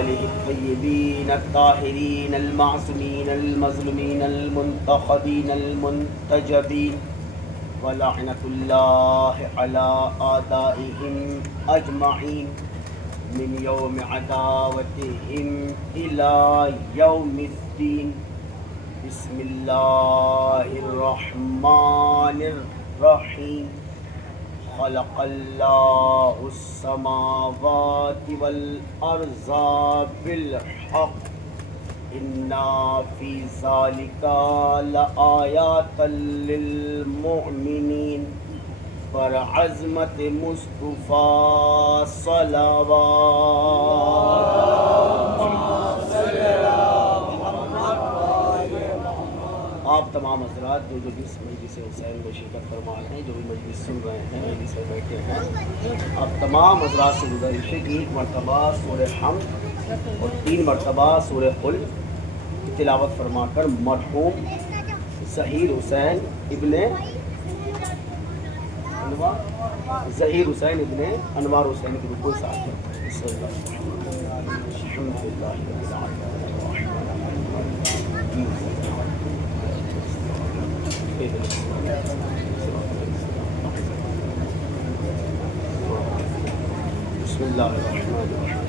آلہ الطیبین الطاہرین المعصومین المظلومین المنتخبین المنتجبین ولعنۃ اللہ علی اعدائہم اجمعین من یوم عداوتہم الی یوم الدین. بسم اللہ الرحمن الرحیم. خلق اللہ السماوات والارض بالحق ان فی ذلک لآیات للمؤمنین. پر عظمت مصطفیٰ صلوات. آپ تمام حضرات جو اس مجلس حسین میں شرکت فرما رہے ہیں، جو بھی مجلس سن رہے ہیں، مجلس میں بیٹھے ہیں، آپ تمام حضرات سے گزارش ہے کہ 1 مرتبہ سورہ حمد اور 3 مرتبہ سورہ قل کی تلاوت فرما کر مرحوم ظہیر حسین ابن انوار حسین کے بالکل ساتھ ہیں. الحمدللہ رب العالمین. بسم اللہ الرحمن الرحیم.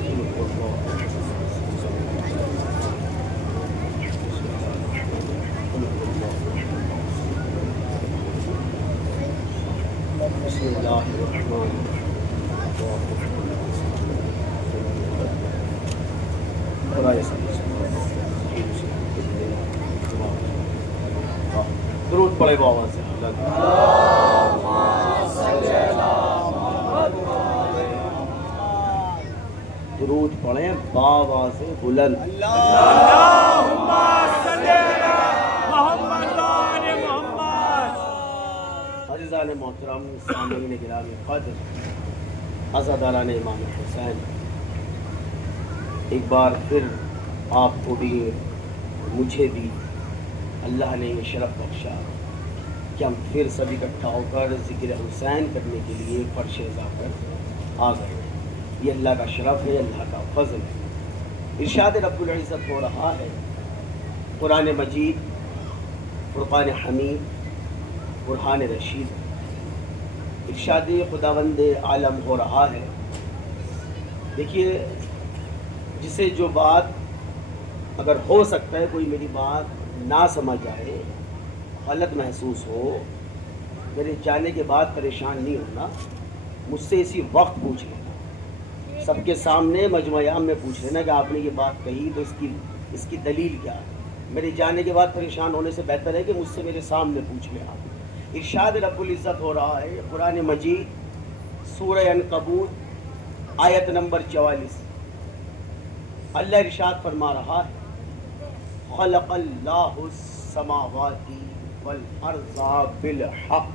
بسم اللہ الرحمن الرحیم. درود پڑھے بابا سے. درود پڑھیں بابا سے بلند. عزیزان محترم، سامعین گرامی قدر، عزاداران امام حسین، ایک بار پھر آپ کو بھی مجھے بھی اللہ نے یہ شرف بخشا کہ ہم پھر سب اکٹھا ہو کر ذکر حسین کرنے کے لیے فرش اذا پر آ گئے. یہ اللہ کا شرف ہے، اللہ کا فضل ہے. ارشاد رب العزت ہو رہا ہے قرآن مجید، فرقان حمید، برہان رشید. ارشاد خداوند عالم ہو رہا ہے. دیکھیے، جسے جو بات اگر ہو سکتا ہے کوئی میری بات نہ سمجھ آئے، غلط محسوس ہو، میرے جانے کے بعد پریشان نہیں ہونا، مجھ سے اسی وقت پوچھ لینا. سب کے سامنے مجمع عام میں پوچھ لینا کہ آپ نے یہ بات کہی تو اس کی دلیل کیا ہے. میرے جانے کے بعد پریشان ہونے سے بہتر ہے کہ مجھ سے میرے سامنے پوچھ لیں آپ. ارشاد رب العزت ہو رہا ہے قرآن مجید، سورہ عنکبوت، آیت نمبر 44. اللہ ارشاد فرما رہا ہے خلق اللہ السماوات والارض بالحق.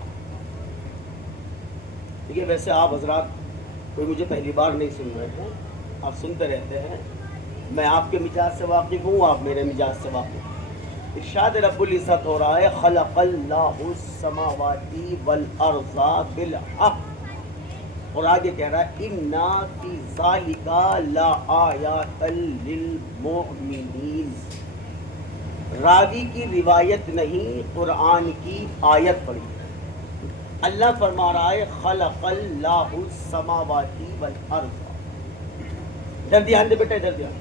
دیکھیے، ویسے آپ حضرات کوئی مجھے پہلی بار نہیں سن رہے ہیں، آپ سنتے رہتے ہیں. میں آپ کے مزاج سے واقف ہوں، آپ میرے مزاج سے واقف ہیں. ارشاد رب العزت ہو رہا ہے خلق اللہ السماوات والارض بالحق. اور آگے کہہ رہا ہے اِنَّا فِي ذَلِكَ لَآیَاتً لِلْمُؤْمِنِينَ. راوی کی روایت نہیں، قرآن کی آیت پڑھی. اللہ فرما رہا ہے خلق اللہ السماوات والارض. ادھر دھیان دے بیٹا، ادھر دھیان.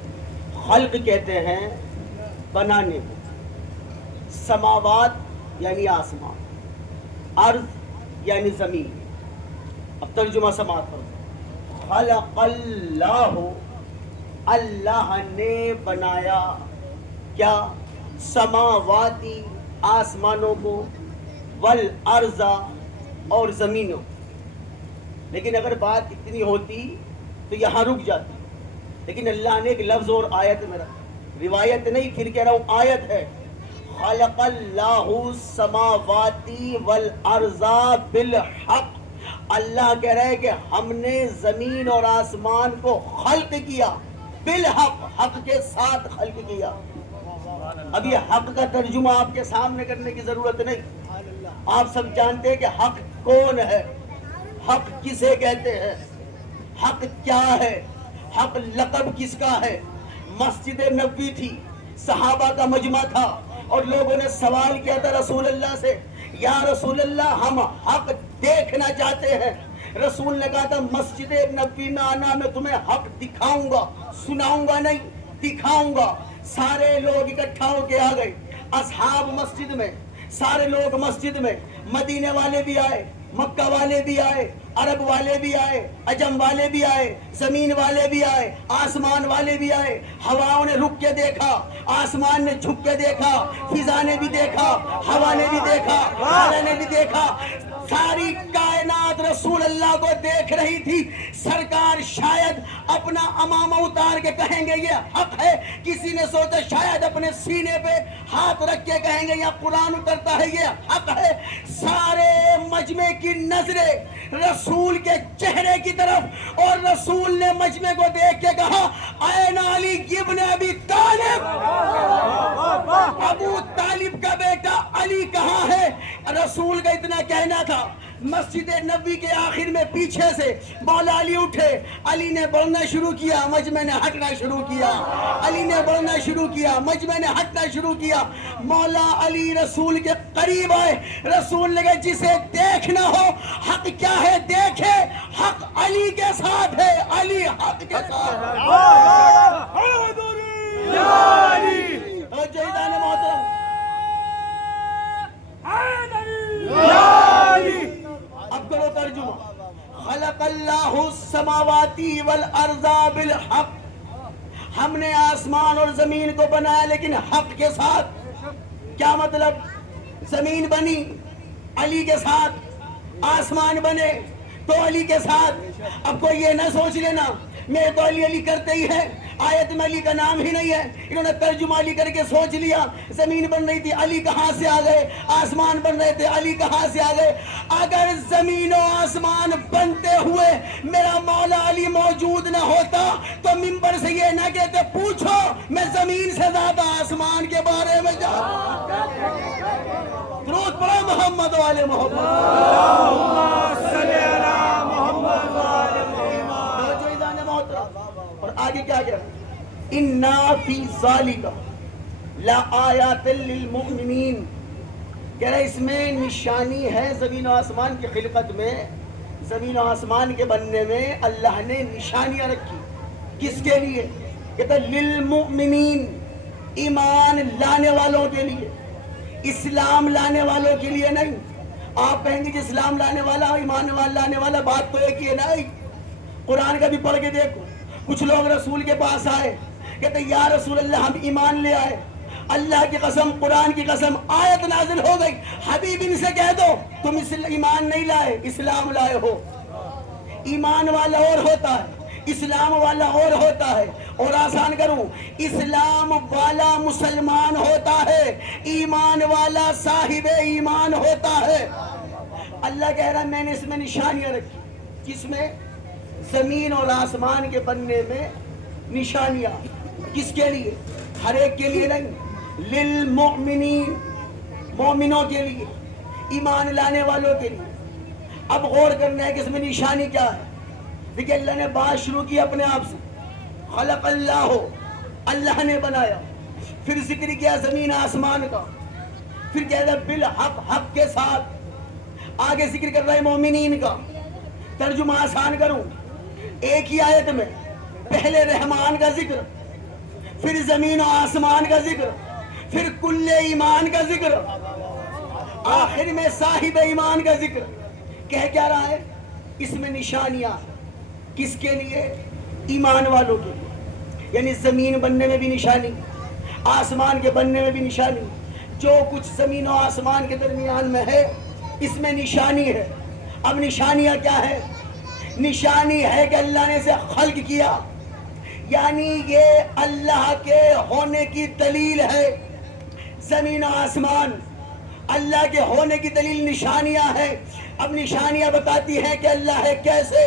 خلق کہتے ہیں بنانے کو، سماوات یعنی آسمان، ارض یعنی زمین. اب ترجمہ سماعت کرو. خلق اللہ، اللہ نے بنایا کیا؟ سماواتی، آسمانوں کو، والارض اور زمینوں. لیکن اگر بات اتنی ہوتی تو یہاں رک جاتی، لیکن اللہ نے ایک لفظ اور آیت میں رکھا. روایت نہیں، پھر کہہ رہا ہوں آیت ہے. خلق اللہ السماوات والارض بالحق. اللہ کہہ رہا ہے کہ ہم نے زمین اور آسمان کو خلق کیا بالحق، حق کے ساتھ خلق کیا. اب یہ حق کا ترجمہ آپ کے سامنے کرنے کی ضرورت نہیں. آپ سب جانتے ہیں کہ حق کون ہے، حق کسے کہتے ہیں، حق کیا ہے، حق لقب کس کا ہے، مسجد نبوی تھی، صحابہ کا مجمع تھا، اور لوگوں نے سوال کیا تھا رسول اللہ سے، یا رسول اللہ ہم حق دیکھنا چاہتے ہیں۔ رسول نے کہا تھا مسجد نبوی میں آنا، میں تمہیں حق دکھاؤں گا، سناؤں گا نہیں، دکھاؤں گا۔ سارے لوگ اکٹھا ہو کے آ گئے، اصحاب مسجد میں، سارے لوگ مسجد میں، مدینے والے بھی آئے، مکہ والے بھی آئے، عرب والے بھی آئے، عجم والے بھی آئے، زمین والے بھی آئے، آسمان والے بھی آئے۔ ہواؤں نے رک کے دیکھا، آسمان نے جھک کے دیکھا، فضا نے بھی دیکھا، ہوا نے بھی دیکھا، خلا نے بھی دیکھا، ساری کائنات رسول اللہ کو دیکھ رہی تھی۔ سرکار شاید اپنا امامہ اتار کے کہیں گے یہ حق ہے، کسی نے سوچا شاید اپنے سینے پہ ہاتھ رکھ کے کہیں گے یا قرآن اترتا ہے یہ حق ہے۔ سارے مجمع کی نظریں رسول کے چہرے کی طرف، اور رسول نے مجمع کو دیکھ کے کہا این علی ابن ابی طالب، ابو طالب کا بیٹا علی کہاں ہے؟ رسول کا اتنا کہنا تھا۔ مسجد نبوی کے آخر میں پیچھے سے مولا علی اٹھے، علی نے بڑھنا شروع کیا، مجمع نے ہٹنا شروع کیا، علی نے بڑھنا شروع کیا، مجمع نے ہٹنا شروع کیا۔ مولا علی رسول کے قریب آئے، رسول نے کہا جسے دیکھنا ہو حق کیا ہے دیکھے، حق علی کے ساتھ ہے، علی حق کے ساتھ۔ اب کرو ترجمہ۔ خلق اللہ السماوات والارض بالحق، ہم نے آسمان اور زمین کو بنایا لیکن حق کے ساتھ۔ کیا مطلب؟ زمین بنی علی کے ساتھ، آسمان بنے تو علی کے ساتھ۔ اب کوئی یہ نہ سوچ لینا میں تو علی علی کرتے ہی ہے، آیت میں علی کا نام ہی نہیں ہے، انہوں نے ترجمہ علی کر کے سوچ لیا زمین بن رہی تھی علی کہاں سے آ گئے، آسمان بن رہے تھے علی کہاں سے آ گئے۔ اگر زمین و آسمان بنتے ہوئے میرا مولا علی موجود نہ ہوتا تو منبر سے یہ نہ کہتے پوچھو میں زمین سے زیادہ آسمان کے بارے میں جانتا۔ درود پڑھو محمد والے محمد، اللہم صلی علی محمد والے محمد۔ اور آگے کیا کہا؟ اِنَّا فِي ذَلِكَ لَآیَاتٍ لِلْمُؤْمِنِينَ، کہہ رہے اس میں نشانی ہے زمین و آسمان کی خلقت میں، زمین و آسمان کے بننے میں اللہ نے نشانیاں رکھی۔ کس کے لیے؟ کہتا للمؤمنین، ایمان لانے والوں کے لیے، اسلام لانے والوں کے لیے نہیں۔ آپ کہیں گے کہ اسلام لانے والا ایمان لانے والا بات تو ایک ہی ہے، نہیں۔ قرآن کا بھی پڑھ کے دیکھو، کچھ لوگ رسول کے پاس آئے کہتے یا رسول اللہ ہم ایمان لے آئے، اللہ کی قسم قرآن کی قسم آیت نازل ہو گئی، حبیب ان سے کہہ دو تم ایمان نہیں لائے، اسلام لائے ہو۔ ایمان والا اور ہوتا ہے، اسلام والا اور ہوتا ہے۔ اور آسان کروں، اسلام والا مسلمان ہوتا ہے، ایمان والا صاحب ایمان ہوتا ہے۔ اللہ کہہ رہا ہے میں نے اس میں نشانیاں رکھی۔ کس میں؟ زمین اور آسمان کے بننے میں نشانیاں۔ کس کے لیے؟ ہر ایک کے لیے نہیں، للمؤمنین، مومنوں کے لیے، ایمان لانے والوں کے لیے۔ اب غور کرنا ہے کہ اس میں نشانی کیا ہے۔ دیکھیں اللہ نے بات شروع کی اپنے آپ سے، خلق اللہ، اللہ نے بنایا، پھر ذکر کیا زمین آسمان کا، پھر کہہ رہا بالحق، حق کے ساتھ، آگے ذکر کر رہا ہے مومنین کا۔ ترجمہ آسان کروں، ایک ہی آیت میں پہلے رحمان کا ذکر، پھر زمین و آسمان کا ذکر، پھر کل ایمان کا ذکر، آخر میں صاحب ایمان کا ذکر۔ کہہ کیا رہا ہے؟ اس میں نشانیاں، کس کے لیے؟ ایمان والوں کے لیے، یعنی زمین بننے میں بھی نشانی، آسمان کے بننے میں بھی نشانی، جو کچھ زمین و آسمان کے درمیان میں ہے اس میں نشانی ہے۔ اب نشانیاں کیا ہے؟ نشانی ہے کہ اللہ نے اسے خلق کیا، یعنی یہ اللہ کے ہونے کی دلیل ہے۔ زمین و آسمان اللہ کے ہونے کی دلیل نشانیاں ہیں۔ اب نشانیاں بتاتی ہیں کہ اللہ ہے کیسے،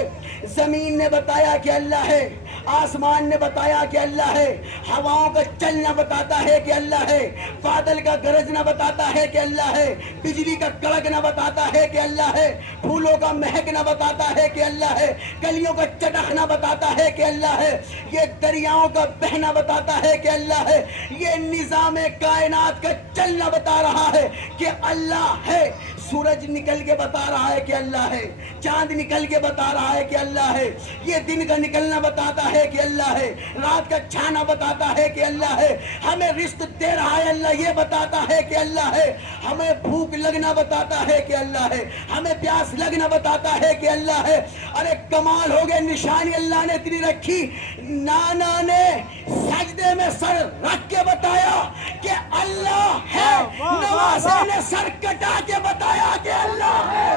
زمین نے بتایا کہ اللہ ہے، آسمان نے بتایا کہ اللہ ہے، ہواؤں کا چلنا بتاتا ہے کہ اللہ ہے، بادل کا گرجنا بتاتا ہے کہ اللہ ہے، بجلی کا کڑکنا بتاتا ہے کہ اللہ ہے، پھولوں کا مہکنا بتاتا ہے کہ اللہ ہے، کلیوں کا چٹکنا بتاتا ہے کہ اللہ ہے، یہ دریاؤں کا بہنا بتاتا ہے کہ اللہ ہے، یہ نظام کائنات کا چلنا بتا رہا ہے کہ اللہ ہے، سورج نکل کے بتا رہا ہے کہ اللہ ہے، چاند نکل کے بتا رہا ہے کہ اللہ ہے، یہ دن کا نکلنا بتاتا ہے کہ اللہ ہے، رات کا چھانا بتاتا ہے کہ اللہ ہے، ہمیں رزق دے رہا ہے اللہ یہ بتاتا ہے کہ اللہ ہے، ہمیں بھوک لگنا بتاتا ہے کہ اللہ ہے، ہمیں پیاس لگنا بتاتا ہے کہ اللہ ہے۔ ارے کمال ہو گئے، نشانی اللہ نے اتنی رکھی، نانا نے سجدے میں سر رکھ کے بتایا کہ اللہ ہے، نواسے نے سر کٹا کے بتایا کہ اللہ ہے۔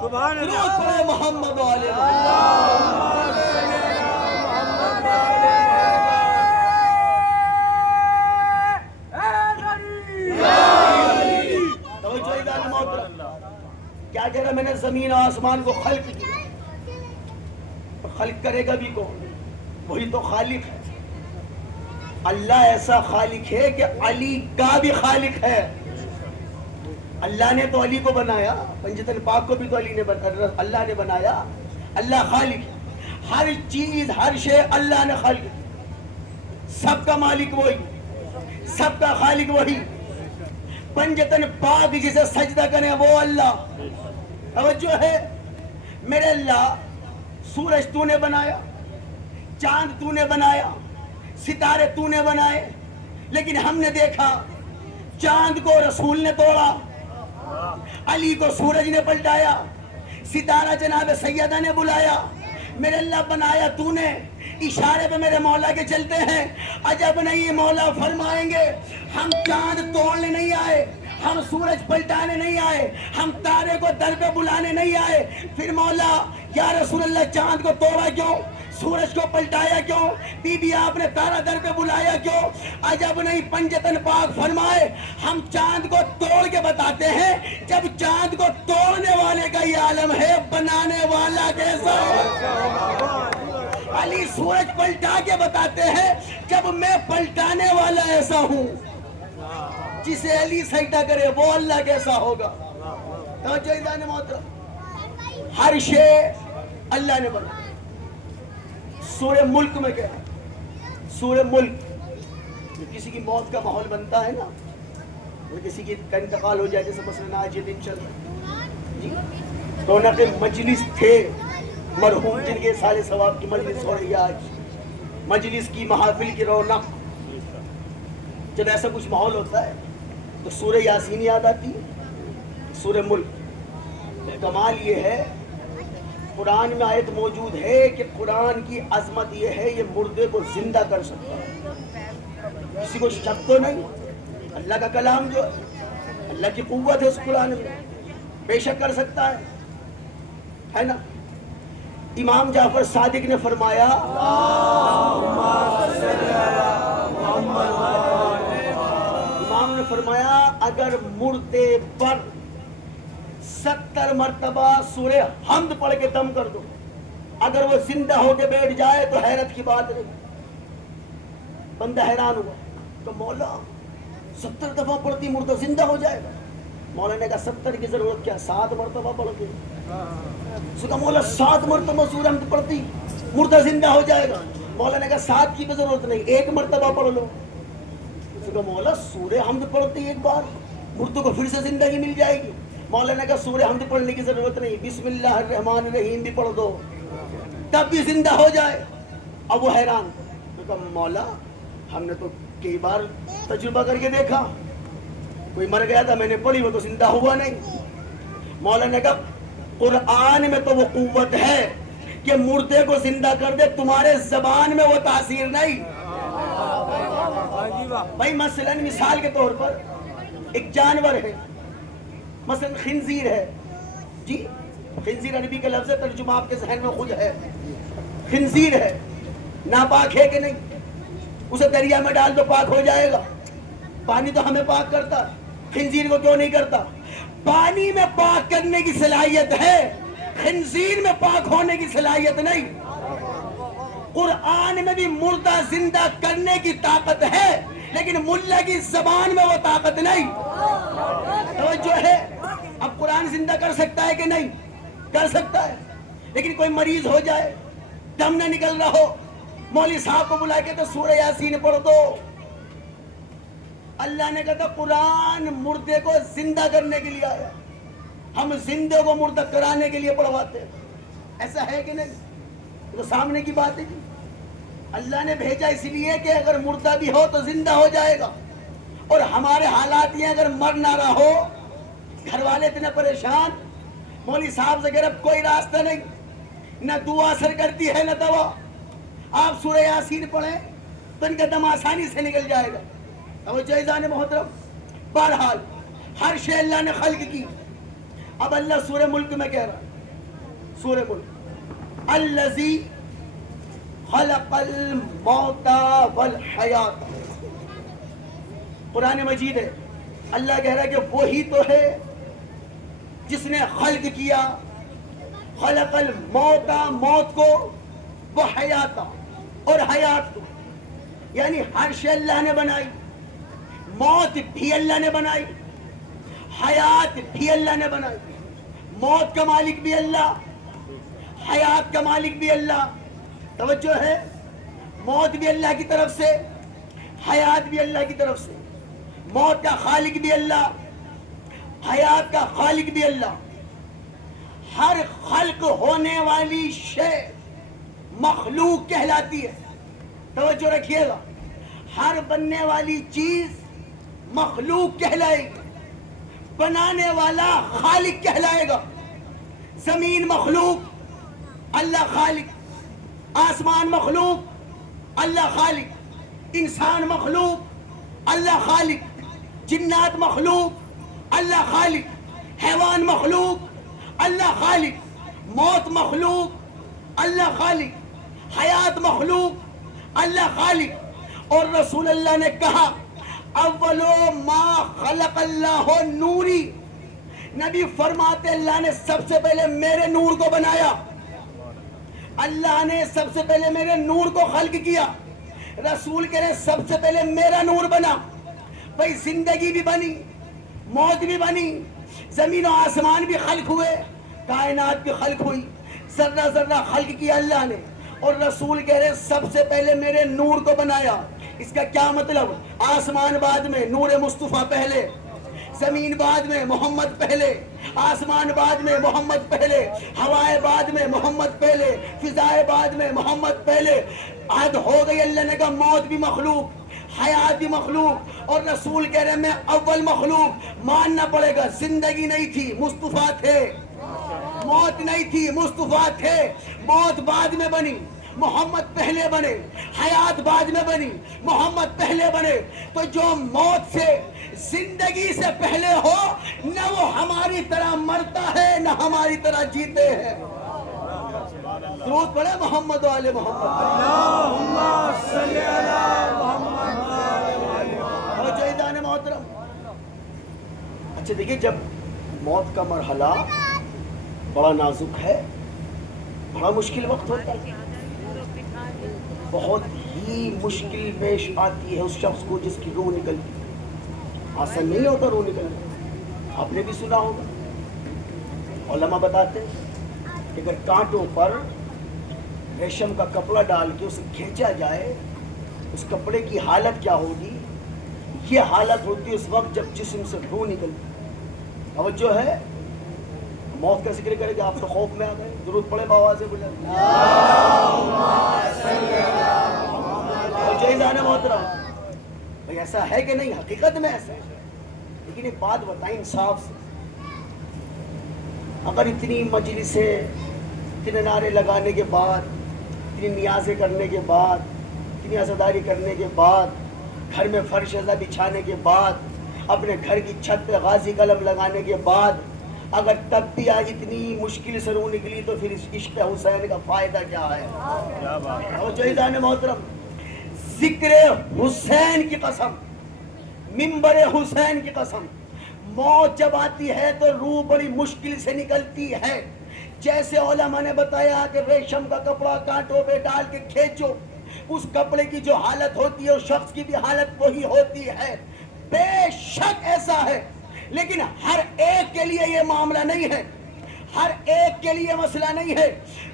سبحان اللہ، محمد والے کیا کہہ رہا، میں نے زمین و آسمان کو خلق کیا، خلق کرے گا بھی کون؟ وہی تو خالق ہے۔ اللہ ایسا خالق ہے کہ علی کا بھی خالق ہے۔ اللہ نے تو علی کو بنایا، پنجتن پاک کو بھی تو اللہ نے بنایا۔ اللہ خالق ہے، ہر چیز ہر شے اللہ نے خالق، سب کا مالک وہی، سب کا خالق وہی۔ پنجتن پاک جسے سجدہ کریں وہ اللہ۔ توجہ ہے میرے اللہ، سورج تو نے بنایا، چاند تو نے بنایا، ستارے تو نے بنائے، لیکن ہم نے دیکھا چاند کو رسول نے توڑا، علی کو سورج نے پلٹایا، ستارہ جناب سیدہ نے بلایا۔ میرے اللہ بنایا تو نے، اشارے پہ میرے مولا کے چلتے ہیں۔ عجب نہیں، مولا فرمائیں گے ہم چاند توڑنے نہیں آئے، ہم سورج پلٹانے نہیں آئے، ہم تارے کو در پہ بلانے نہیں آئے۔ پھر مولا یا رسول اللہ چاند کو توڑا کیوں، سورج کو پلٹایا کیوں، بی بی آپ نے تارا در پہ بلایا کیوں؟ عجب نہیں، پنجتن پاک فرمائے ہم چاند کو توڑ کے بتاتے ہیں، جب چاند کو توڑنے والے کا یہ عالم ہے، بنانے والا کیسا ہے؟ علی سورج پلٹا کے بتاتے ہیں، جب میں پلٹانے والا ایسا ہوں، جسے علی سجدہ کرے وہ اللہ کیسا ہوگا؟ توجہ عزیزان محترم، ہر شے اللہ نے بنایا۔ سورہ ملک میں کیا ہے؟ سورہ ملک کسی کی موت کا ماحول بنتا ہے نا، کسی کی کا انتقال ہو جائے، جیسے مثلا آج یہ دن چل رہا ہے، رونق مجلس تھے مرحوم جن کے سال ثواب کی مجلس ہو رہی ہے، آج مجلس کی محافل کی رونق۔ جب ایسا کچھ ماحول ہوتا ہے تو سورہ یاسین یاد آتی ہے، سورہ ملک۔ کمال یہ ہے، قرآن میں آیت موجود ہے کہ قرآن کی عظمت یہ ہے، یہ مردے کو زندہ کر سکتا ہے، کسی کو شک تو نہیں۔ اللہ کا کلام جو اللہ کی قوت ہے اس قرآن میں، بے شک کر سکتا ہے نا۔ امام جعفر صادق نے فرمایا، امام نے فرمایا اگر مردے پر 70 مرتبہ سورہ حمد پڑھ کے دم کر دو، اگر وہ زندہ ہو کے بیٹھ جائے تو حیرت کی بات نہیں۔ بندہ حیران ہوا تو مولا 70 دفعہ پڑھتی مردہ زندہ ہو جائے گا؟ مولا نے کہا 70 کی ضرورت کیا، 7 مرتبہ پڑھ کے۔ اس نے کہا مولا 7 مرتبہ سورہ حمد پڑھتی مردہ زندہ ہو جائے گا؟ مولا نے کہا 7 کی بھی ضرورت نہیں، 1 مرتبہ پڑھ لو۔ اس نے کہا مولا سورہ حمد پڑھتی ایک بار مردوں کو پھر سے زندگی مل جائے گی؟ مولا نے کہا سورہ حمد پڑھنے کی ضرورت نہیں، بسم اللہ الرحمن الرحیم بھی پڑھ دو تب بھی زندہ ہو جائے۔ اب وہ حیران، کہا مولا ہم نے تو کئی بار تجربہ کر کے دیکھا، کوئی مر گیا تھا میں نے پڑھی وہ تو زندہ ہوا نہیں۔ مولا نے کہا قرآن میں تو وہ قوت ہے کہ مردے کو زندہ کر دے، تمہارے زبان میں وہ تاثیر نہیں۔ بھائی مثلاً مثال کے طور پر ایک جانور ہے، مثلا خنزیر ہے، جی خنزیر عربی کا لفظ ہے، ترجمہ آپ کے ذہن میں خود ہے۔ خنزیر ہے، ناپاک ہے کہ نہیں؟ اسے دریا میں ڈال دو پاک ہو جائے گا، پانی تو ہمیں پاک کرتا، خنزیر کو کیوں نہیں کرتا؟ پانی میں پاک کرنے کی صلاحیت ہے، خنزیر میں پاک ہونے کی صلاحیت نہیں۔ قرآن میں بھی مردہ زندہ کرنے کی طاقت ہے، لیکن ملا کی زبان میں وہ طاقت نہیں۔ توجہ ہے؟ اب قرآن زندہ کر سکتا ہے کہ نہیں؟ کر سکتا ہے، لیکن کوئی مریض ہو جائے، دم نہ نکل رہا ہو، مولوی صاحب کو بلا کے تو سورہ یاسین پڑھ دو۔ اللہ نے کہا تھا قرآن مردے کو زندہ کرنے کے لیے آیا، ہم زندے کو مردہ کرانے کے لیے پڑھواتے ہیں۔ ایسا ہے کہ نہیں؟ تو سامنے کی بات ہے جی۔ اللہ نے بھیجا اس لیے کہ اگر مردہ بھی ہو تو زندہ ہو جائے گا، اور ہمارے حالات یہ اگر مر نہ رہا ہو، گھر والے اتنے پریشان، مولوی صاحب سے کہ کوئی راستہ نہیں، نہ دعا اثر کرتی ہے نہ دوا، آپ سورہ یاسین پڑھیں تو ان کا دم آسانی سے نکل جائے گا۔ اب جائزان محترم، بہرحال ہر شے اللہ نے خلق کی۔ اب اللہ سورہ ملک میں کہہ رہا، سورہ ملک، الذی خلق الموت والحیات، قرآن مجید ہے، اللہ کہہ رہا ہے کہ وہی تو ہے جس نے خلق کیا، خلق الموت، موت کو، وہ حیات، اور حیات کو، یعنی ہر شے اللہ نے بنائی، موت بھی اللہ نے بنائی، حیات بھی اللہ نے بنائی۔ موت کا مالک بھی اللہ، حیات کا مالک بھی اللہ۔ توجہ ہے؟ موت بھی اللہ کی طرف سے، حیات بھی اللہ کی طرف سے۔ موت کا خالق بھی اللہ، حیات کا خالق بھی اللہ۔ ہر خلق ہونے والی شے مخلوق کہلاتی ہے۔ توجہ رکھیے گا، ہر بننے والی چیز مخلوق کہلائے گی، بنانے والا خالق کہلائے گا۔ زمین مخلوق، اللہ خالق، آسمان مخلوق، اللہ خالق، انسان مخلوق، اللہ خالق، جنات مخلوق، اللہ خالق، حیوان مخلوق، اللہ خالق، موت مخلوق، اللہ خالق، حیات مخلوق، اللہ خالق۔ اور رسول اللہ نے کہا اول ما خلق اللہ نوری، نبی فرماتے اللہ نے سب سے پہلے میرے نور کو بنایا، اللہ نے سب سے پہلے میرے نور کو خلق کیا۔ رسول کہہ رہے سب سے پہلے میرا نور بنا۔ بھئی زندگی بھی بنی، موت بھی بنی، زمین و آسمان بھی خلق ہوئے، کائنات بھی خلق ہوئی، ذرہ ذرہ خلق کیا اللہ نے، اور رسول کہہ رہے سب سے پہلے میرے نور کو بنایا۔ اس کا کیا مطلب؟ آسمان بعد میں، نور مصطفیٰ پہلے، زمین بعد میں، محمد پہلے، آسمان بعد میں، محمد پہلے، ہوائیں بعد میں، محمد پہلے، فضائیں بعد میں، محمد پہلے۔ عہد ہو گئی، اللہ نے کہا موت بھی مخلوق، حیات بھی مخلوق، اور رسول کہہ رہے میں اول مخلوق۔ ماننا پڑے گا زندگی نہیں تھی، مصطفیٰ تھے، موت نہیں تھی، مصطفیٰ تھے۔ موت بعد میں بنی، محمد پہلے بنے، حیات بعد میں بنی، محمد پہلے بنے۔ تو جو موت سے، زندگی سے پہلے ہو، نہ وہ ہماری طرح مرتا ہے نہ ہماری طرح جیتے ہیں۔ درود پڑھے محمد و آل محمد، اللہم صلی علی محمد و آل محمد۔ اور جائزان محترم، اچھا دیکھیں، جب موت کا مرحلہ بڑا نازک ہے، بڑا مشکل وقت ہوتا ہے، بہت ہی مشکل پیش آتی ہے اس شخص کو جس کی روح نکلتی ہے۔ آسان نہیں ہوتا روح نکلنا، آپ نے بھی سنا ہوگا، علماء بتاتے ہیں کہ اگر کانٹوں پر ریشم کا کپڑا ڈال کے اسے کھینچا جائے، اس کپڑے کی حالت کیا ہوگی؟ یہ حالت ہوتی ہے اس وقت جب جسم سے روح نکلتی۔ توجہ ہے؟ موت کا ذکر کرے گا، آپ تو خوف میں آ گئے، درود پڑھے باواز سے بلند، جائزان محترم۔ بھئی ایسا ہے کہ نہیں؟ حقیقت میں ایسا ہے، لیکن ایک بات بتائیں انصاف سے، اگر اتنی مجلسیں، اتنے نعرے لگانے کے بعد، اتنی نیازیں کرنے کے بعد، اتنی عزاداری کرنے کے بعد، گھر میں فرش ازا بچھانے کے بعد، اپنے گھر کی چھت پہ غازی قلم لگانے کے بعد، اگر تب بھی آج اتنی مشکل سے روح نکلی تو پھر اس عشق حسین کا فائدہ کیا ہے؟ اور جائزان محترم، ذکر حسین کی قسم، منبر حسین کی قسم، موت جب آتی ہے تو روح بڑی مشکل سے نکلتی ہے، جیسے علماء نے بتایا کہ ریشم کا کپڑا کانٹوں پہ ڈال کے کھینچو، اس کپڑے کی جو حالت ہوتی ہے اس شخص کی بھی حالت وہی ہوتی ہے، بے شک ایسا ہے، لیکن ہر ایک کے لیے یہ معاملہ نہیں ہے، ہر ایک کے لیے مسئلہ نہیں ہے۔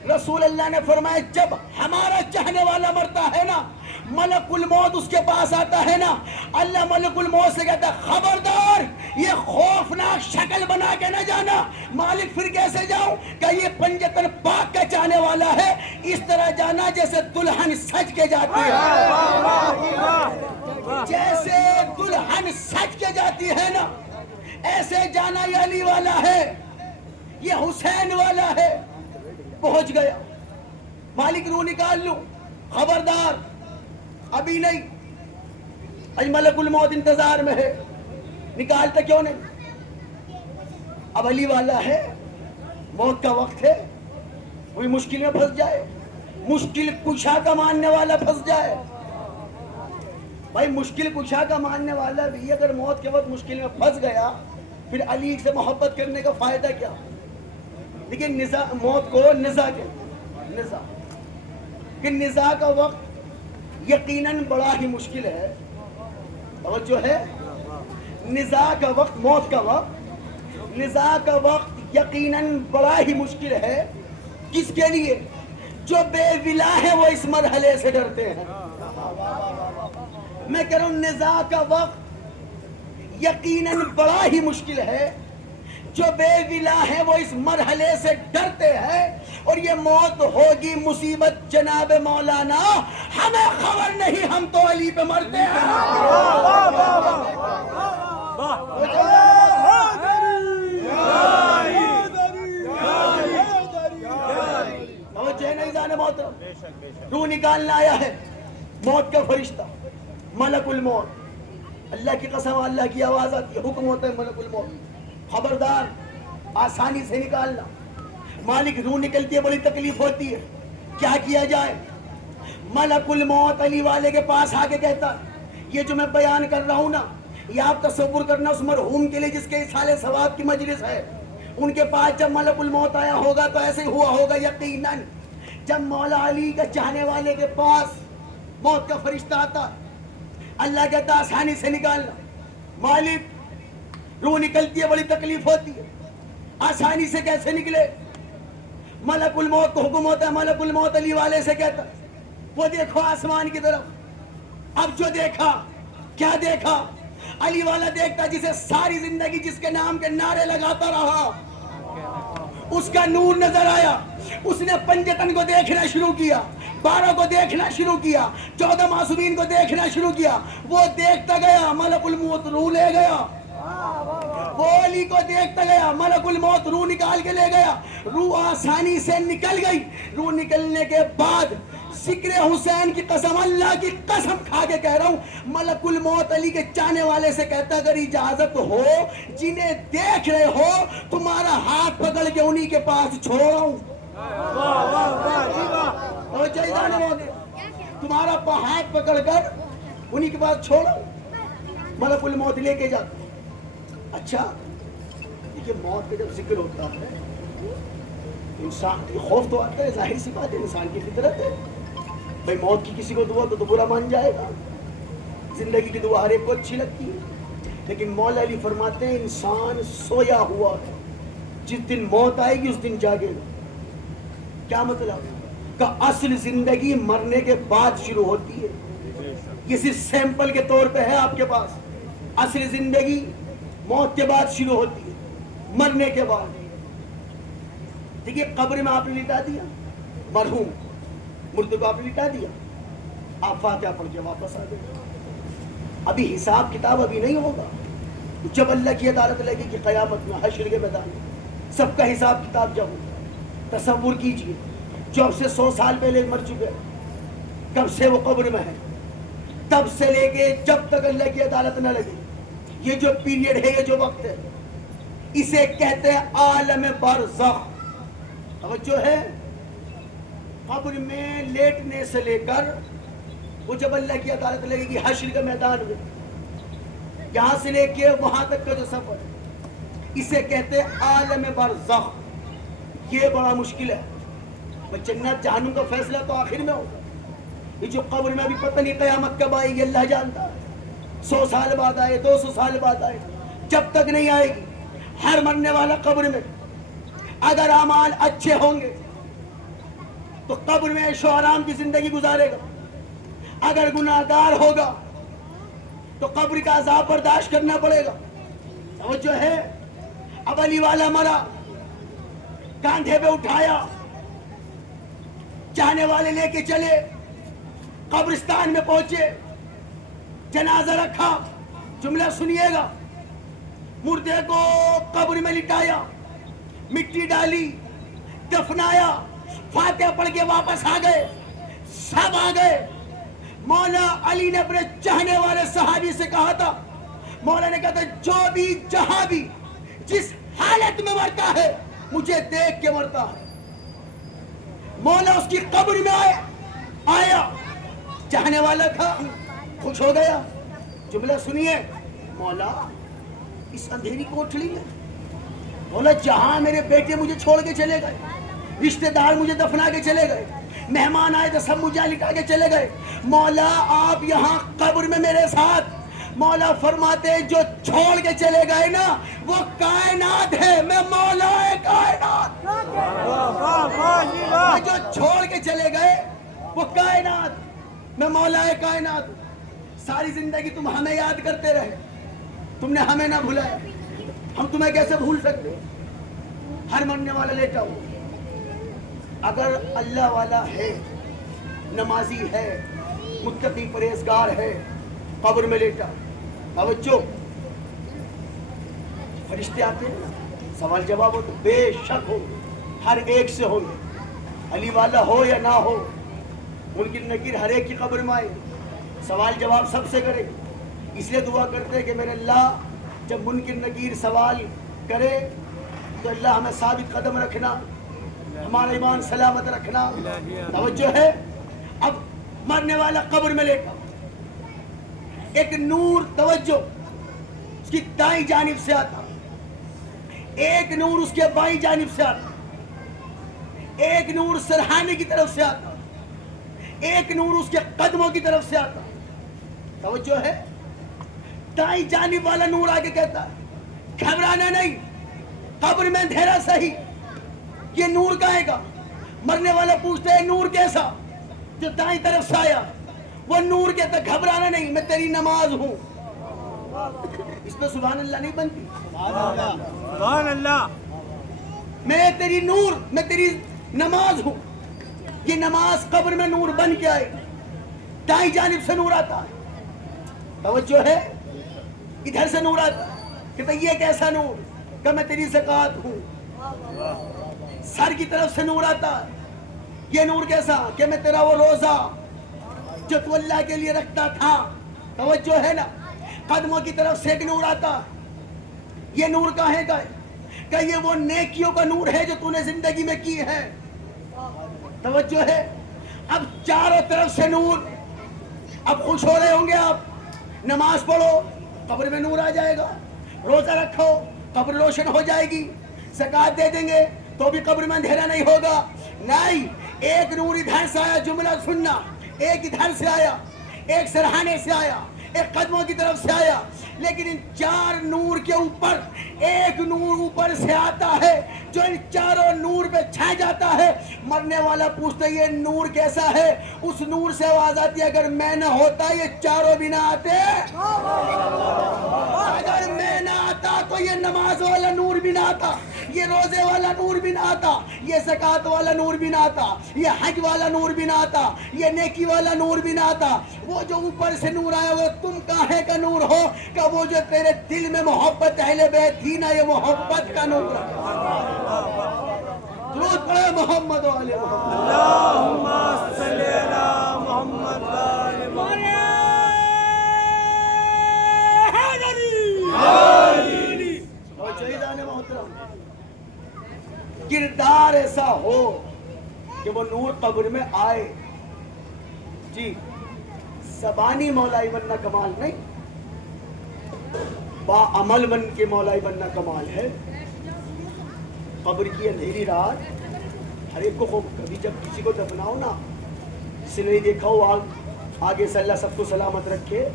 رسول اللہ نے فرمایا جب ہمارا چاہنے والا مرتا ہے نا، ملک الموت اس کے پاس آتا ہے نا، اللہ ملک الموت سے کہتا ہے خبردار یہ خوفناک شکل بنا کے نہ جانا۔ مالک پھر کیسے جاؤں؟ کہ یہ پنجتن پاک کا چاہنے والا ہے، اس طرح جانا جیسے دلہن سج کے جاتی ہے، جیسے دلہن سج کے جاتی ہے نا ایسے جانا۔ یہ علی والا ہے، یہ حسین والا ہے۔ پہنچ گیا، مالک روح نکال لوں، خبردار ابھی نہیں، اج ملک الموت انتظار میں ہے، نکالتا کیوں نہیں؟ اب علی والا ہے، موت کا وقت ہے، کوئی مشکل میں پھنس جائے، مشکل کشا کا ماننے والا پھنس جائے۔ بھائی مشکل کشا کا ماننے والا بھی اگر موت کے وقت مشکل میں پھنس گیا، پھر علی سے محبت کرنے کا فائدہ کیا؟ لیکن نزاع موت کو نزاع کہتے ہیں، نزاع کہ نزاع کا وقت یقیناً بڑا ہی مشکل ہے، اور جو ہے نزاع کا وقت، موت کا وقت، نزاع کا وقت یقیناً بڑا ہی مشکل ہے۔ کس کے لیے؟ جو بے ولا ہے وہ اس مرحلے سے ڈرتے ہیں۔ میں کہہ رہا ہوں نزاع کا وقت یقیناً بڑا ہی مشکل ہے، جو بے ولا ہے وہ اس مرحلے سے ڈرتے ہیں، اور یہ موت ہوگی مصیبت جناب مولانا، ہمیں خبر نہیں، ہم تو علی پہ مرتے ہیں۔ روح نکالنا آیا ہے موت کا فرشتہ، ملک الموت۔ اللہ کی قسم، اللہ کی آواز آتی ہے، حکم ہوتا ہے ملک الموت خبردار آسانی سے نکالنا۔ مالک روح نکلتی ہے، بڑی تکلیف ہوتی ہے، کیا کیا جائے؟ ملک الموت علی والے کے پاس آ کے کہتا یہ جو میں بیان کر رہا ہوں نا، یہ آپ تصور کرنا اس مرحوم کے لیے جس کے اصحال ثواب کی مجلس ہے، ان کے پاس جب ملک الموت آیا ہوگا تو ایسے ہی ہوا ہوگا یقیناً۔ جب مولا علی کا چاہنے والے کے پاس موت کا فرشتہ آتا، اللہ کہتا آسانی سے نکالنا۔ مالک روح نکلتی ہے، بڑی تکلیف ہوتی ہے، آسانی سے کیسے نکلے؟ ملک الموت کو حکم ہوتا ہے، ملک الموت علی والے سے کہتا وہ دیکھو آسمان کی طرف۔ اب جو دیکھا، کیا دیکھا؟ علی والا دیکھتا جسے ساری زندگی جس کے نام کے نعرے لگاتا رہا، اس کا نور نظر آیا۔ اس نے پنجتن کو دیکھنا شروع کیا، 12 کو دیکھنا شروع کیا، 14 معصومین کو دیکھنا شروع کیا۔ وہ دیکھتا گیا، ملک الموت روح لے گیا۔ وہ علی کو دیکھتا گیا، ملک الموت روح نکال کے لے گیا۔ روح آسانی سے نکل گئی۔ روح نکلنے کے بعد ذکر حسین کی قسم، اللہ کی قسم کھا کے کہہ رہا ہوں، ملک الموت علی کے چاہنے والے سے کہتا اگر اجازت ہو، جنہیں دیکھ رہے ہو تمہارا ہاتھ پکڑ کے انہی کے پاس چھوڑاؤں۔ تمہارا ہاتھ پکڑ کر انہی کے پاس چھوڑاؤں۔ ملک الموت لے کے جاتا۔ اچھا دیکھیے، موت کا جب ذکر ہوتا ہے انسان کی خوف تو آتا ہے، ظاہر سی بات ہے، انسان کی فطرت ہے۔ بھائی موت کی کسی کو دعا تو برا مان جائے گا، زندگی کی دعا ہر ایک کو اچھی لگتی ہے، لیکن مولا علی فرماتے ہیں انسان سویا ہوا ہے، جس دن موت آئے گی اس دن جاگے گا۔ کیا مطلب؟ کہ اصل زندگی مرنے کے بعد شروع ہوتی ہے، یہ صرف سیمپل کے طور پہ ہے آپ کے پاس۔ اصل زندگی موت کے بعد شروع ہوتی ہے، مرنے کے بعد۔ دیکھیے قبر میں آپ نے لٹا دیا مرحوم، مردے کو آپ نے لٹا دیا، آپ فاتحہ پڑھ کے واپس آ گئے۔ ابھی حساب کتاب ابھی نہیں ہوگا، جب اللہ کی عدالت لگے گی قیامت میں حشر کے میدان میں، سب کا حساب کتاب جب ہوگا۔ تصور کیجئے جو اب سے 100 سال پہلے مر چکے، کب سے وہ قبر میں ہے، تب سے لے کے جب تک اللہ کی عدالت نہ لگے، یہ جو پیریڈ ہے، یہ جو وقت ہے، اسے کہتے ہیں عالم برزخ۔ توجہ ہے، قبر میں لیٹنے سے لے کر وہ جب اللہ کی عدالت لگے گی حشر کے میدان میں، یہاں سے لے کے وہاں تک کا جو سفر، اسے کہتے ہیں عالم برزخ۔ یہ بڑا مشکل ہے. جنت جہنم کا فیصلہ تو آخر میں ہوگا. یہ جو قبر میں بھی پتہ نہیں قیامت کب آئے گی اللہ جانتا ہے. 100 سال بعد آئے, 200 سال بعد آئے, جب تک نہیں آئے گی. ہر مرنے والا قبر میں اگر اعمال اچھے ہوں گے تو قبر میں عیش و آرام کی زندگی گزارے گا. اگر گناہگار ہوگا تو قبر کا عذاب برداشت کرنا پڑے گا. توجہ ہے. اب علی والا مرا, کاندھے پہ اٹھایا, چاہنے والے لے کے چلے, قبرستان میں پہنچے, جنازہ رکھا. جملہ سنیے گا. مردے کو قبر میں لٹایا, مٹی ڈالی, دفنایا, فاتحہ پڑھ کے واپس آ گئے. سب آ گئے. مولا علی نے اپنے چاہنے والے صحابی سے کہا تھا, مولا نے کہا تھا جو بھی جہاں بھی جس حالت میں مرتا ہے مجھے دیکھ کے مرتا ہے. مولا اس کی قبر میں آیا, چاہنے والا تھا, خوش ہو گیا. جملہ سنیے. مولا اس اندھیری کوٹھڑی میں, مولا جہاں میرے بیٹے مجھے چھوڑ کے چلے گئے, رشتہ دار مجھے دفنا کے چلے گئے, مہمان آئے تو سب مجھے لٹا کے چلے گئے, مولا آپ یہاں قبر میں میرے ساتھ. مولا فرماتے جو چھوڑ کے چلے گئے نا وہ کائنات ہے, میں مولا کائنات. جو چھوڑ کے چلے گئے وہ کائنات, میں مولا کائنات. ساری زندگی تم ہمیں یاد کرتے رہے, تم نے ہمیں نہ بھلایا, ہم تمہیں کیسے بھول سکتے. ہر مرنے والا لیٹا ہو, اگر اللہ والا ہے, نمازی ہے, متقی پرہیزگار ہے, قبر میں لیٹا. توجہ, فرشتے آتے ہیں, سوال جواب ہوتے بے شک ہو, ہر ایک سے ہوں گے. علی والا ہو یا نہ ہو, منکر نکیر ہر ایک کی قبر میں آئے, سوال جواب سب سے کرے. اس لیے دعا کرتے ہیں کہ میرے اللہ جب منکر نکیر سوال کرے تو اللہ ہمیں ثابت قدم رکھنا, ہمارا ایمان سلامت رکھنا. توجہ ہے. اب مرنے والا قبر میں لیٹا, ایک نور, توجہ, اس کی دائیں جانب سے آتا, ایک نور اس کے بائیں جانب سے آتا, ایک نور سرہانے کی طرف سے آتا, ایک نور اس کے قدموں کی طرف سے آتا. توجہ ہے. دائیں جانب والا نور آگے کہتا ہے گھبرانا نہیں, قبر میں اندھیرا صحیح, یہ نور کہے گا. مرنے والا پوچھتا ہے نور کیسا, جو دائیں طرف سے آیا وہ نور کہتا ہے گھبرانا نہیں, میں تیری نماز ہوں. اس پہ سبحان اللہ نہیں بنتی. سبحان اللہ. میں تیری نور, میں تیری نماز ہوں. یہ نماز قبر میں نور بن کے آئے, دائیں جانب سے نور آتا ہے. توجہ ہے. ادھر سے نور آتا کہ یہ کیسا نور, کہ میں تیری زکوٰۃ ہوں. سر کی طرف سے نور آتا, یہ نور کیسا, کہ میں تیرا وہ روزہ جو تو اللہ کے لیے رکھتا تھا. توجہ ہے نا. قدموں کی طرف سے ایک نور آتا, یہ نور کہے گا کہ یہ وہ نیکیوں کا نور ہے جو تو نے زندگی میں کی ہے. توجہ ہے. اب چاروں طرف سے نور. اب خوش ہو رہے ہوں گے آپ, نماز پڑھو قبر میں نور آ جائے گا, روزہ رکھو قبر روشن ہو جائے گی, زکوٰۃ دے دیں گے تو بھی قبر میں اندھیرا نہیں ہوگا. نہیں, ایک نور ادھر سے آیا, جملہ سننا, ایک ادھر سے آیا, ایک سرہانے سے آیا, ایک قدموں کی طرف سے آیا, لیکن ان چار نور کے اوپر ایک نور اوپر سے آتا ہے جو ان چاروں نور پہ چھا جاتا ہے. مرنے والا پوچھتا ہے یہ نور کیسا ہے, اس نور سے آواز آتی ہے اگر میں نہ ہوتا یہ چاروں بھی نہ آتے, اگر میں نہ آتا تو یہ نماز والا نور بھی نہ آتا, یہ روزے والا نور بھی نہ آتا, یہ زکوٰۃ والا نور بھی نہ آتا, یہ حج والا نور بھی نہ آتا, یہ نیکی والا نور بھی نہ آتا. وہ جو اوپر سے نور آیا وہ تم کاہے کا نور ہو, کہ وہ جو تیرے دل میں محبت اہل بیت تھی نا, یہ محبت کا نور ہے. درود پڑھے محمد و آل محمد. اللہم صلی علی محمد و آل محمد. کردار ایسا ہو کہ وہ نور قبر میں آئے. جی زبانی مولائی بننا کمال نہیں, با عمل بن کے مولائی بننا کمال ہے. قبر کی اندھیری رات ہر ایک کو خوف. کبھی جب کسی کو دفناؤ نا, کسی نے نہیں دیکھا ہو, آگے سے اللہ سب کو سلامت رکھے,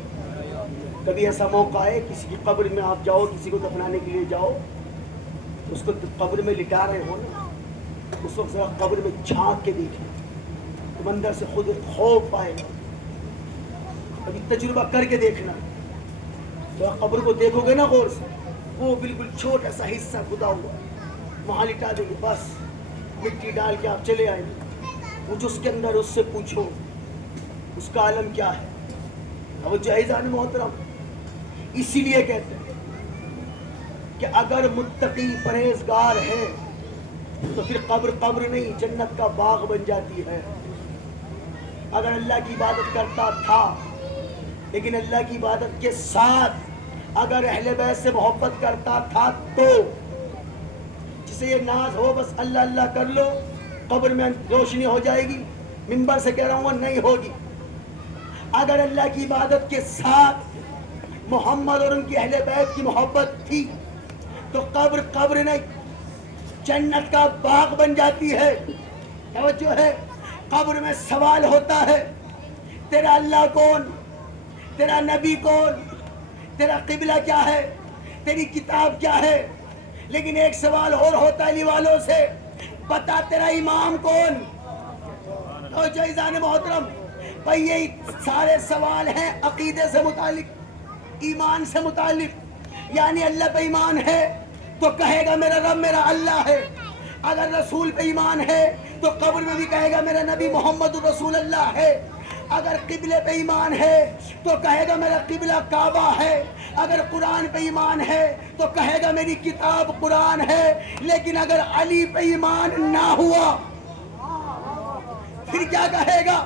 کبھی ایسا موقع ہے کسی کی قبر میں آپ جاؤ, کسی کو دفنانے کے لیے جاؤ, اس کو قبر میں لٹا رہے ہو نا, اس وقت ذرا قبر میں جھانک کے دیکھیں, تم اندر سے خود ایک خوف آئے گا. کبھی تجربہ کر کے دیکھنا, تو قبر کو دیکھو گے نا غور سے, وہ بالکل چھوٹا سا حصہ کھدا ہوا ہے, وہاں لٹا دیں گے, بس مٹی ڈال کے آپ چلے آئیں گے. کچھ اس کے اندر, اس سے پوچھو اس کا عالم کیا ہے. اب جائزان محترم, اسی لیے کہتے ہیں کہ اگر متقی پرہیزگار ہے تو پھر قبر قبر نہیں, جنت کا باغ بن جاتی ہے. اگر اللہ کی عبادت کرتا تھا, لیکن اللہ کی عبادت کے ساتھ اگر اہل بیت سے محبت کرتا تھا, تو جسے یہ ناز ہو بس اللہ اللہ کر لو, قبر میں روشنی ہو جائے گی, منبر سے کہہ رہا ہوں وہ نہیں ہوگی. اگر اللہ کی عبادت کے ساتھ محمد اور ان کی اہل بیت کی محبت تھی تو قبر قبر نہیں, جنت کا باغ بن جاتی ہے. توجہ ہے, قبر میں سوال ہوتا ہے, تیرا اللہ کون, تیرا نبی کون, تیرا قبلہ کیا ہے, تیری کتاب کیا ہے. لیکن ایک سوال اور ہوتا ہے علی والوں سے, بتا تیرا امام کون. تو جائزان محترم, بھائی یہ سارے سوال ہیں عقیدے سے متعلق, ایمان سے متعلق. یعنی اللہ پہ ایمان ہے تو کہے گا میرا رب میرا اللہ ہے. اگر رسول پہ ایمان ہے تو قبر میں بھی کہے گا میرا نبی محمد رسول اللہ ہے. اگر قبلے پہ ایمان ہے تو کہے گا میرا قبلہ کعبہ ہے. اگر قرآن پہ ایمان ہے تو کہے گا میری کتاب قرآن ہے. لیکن اگر علی پہ ایمان نہ ہوا پھر کیا کہے گا.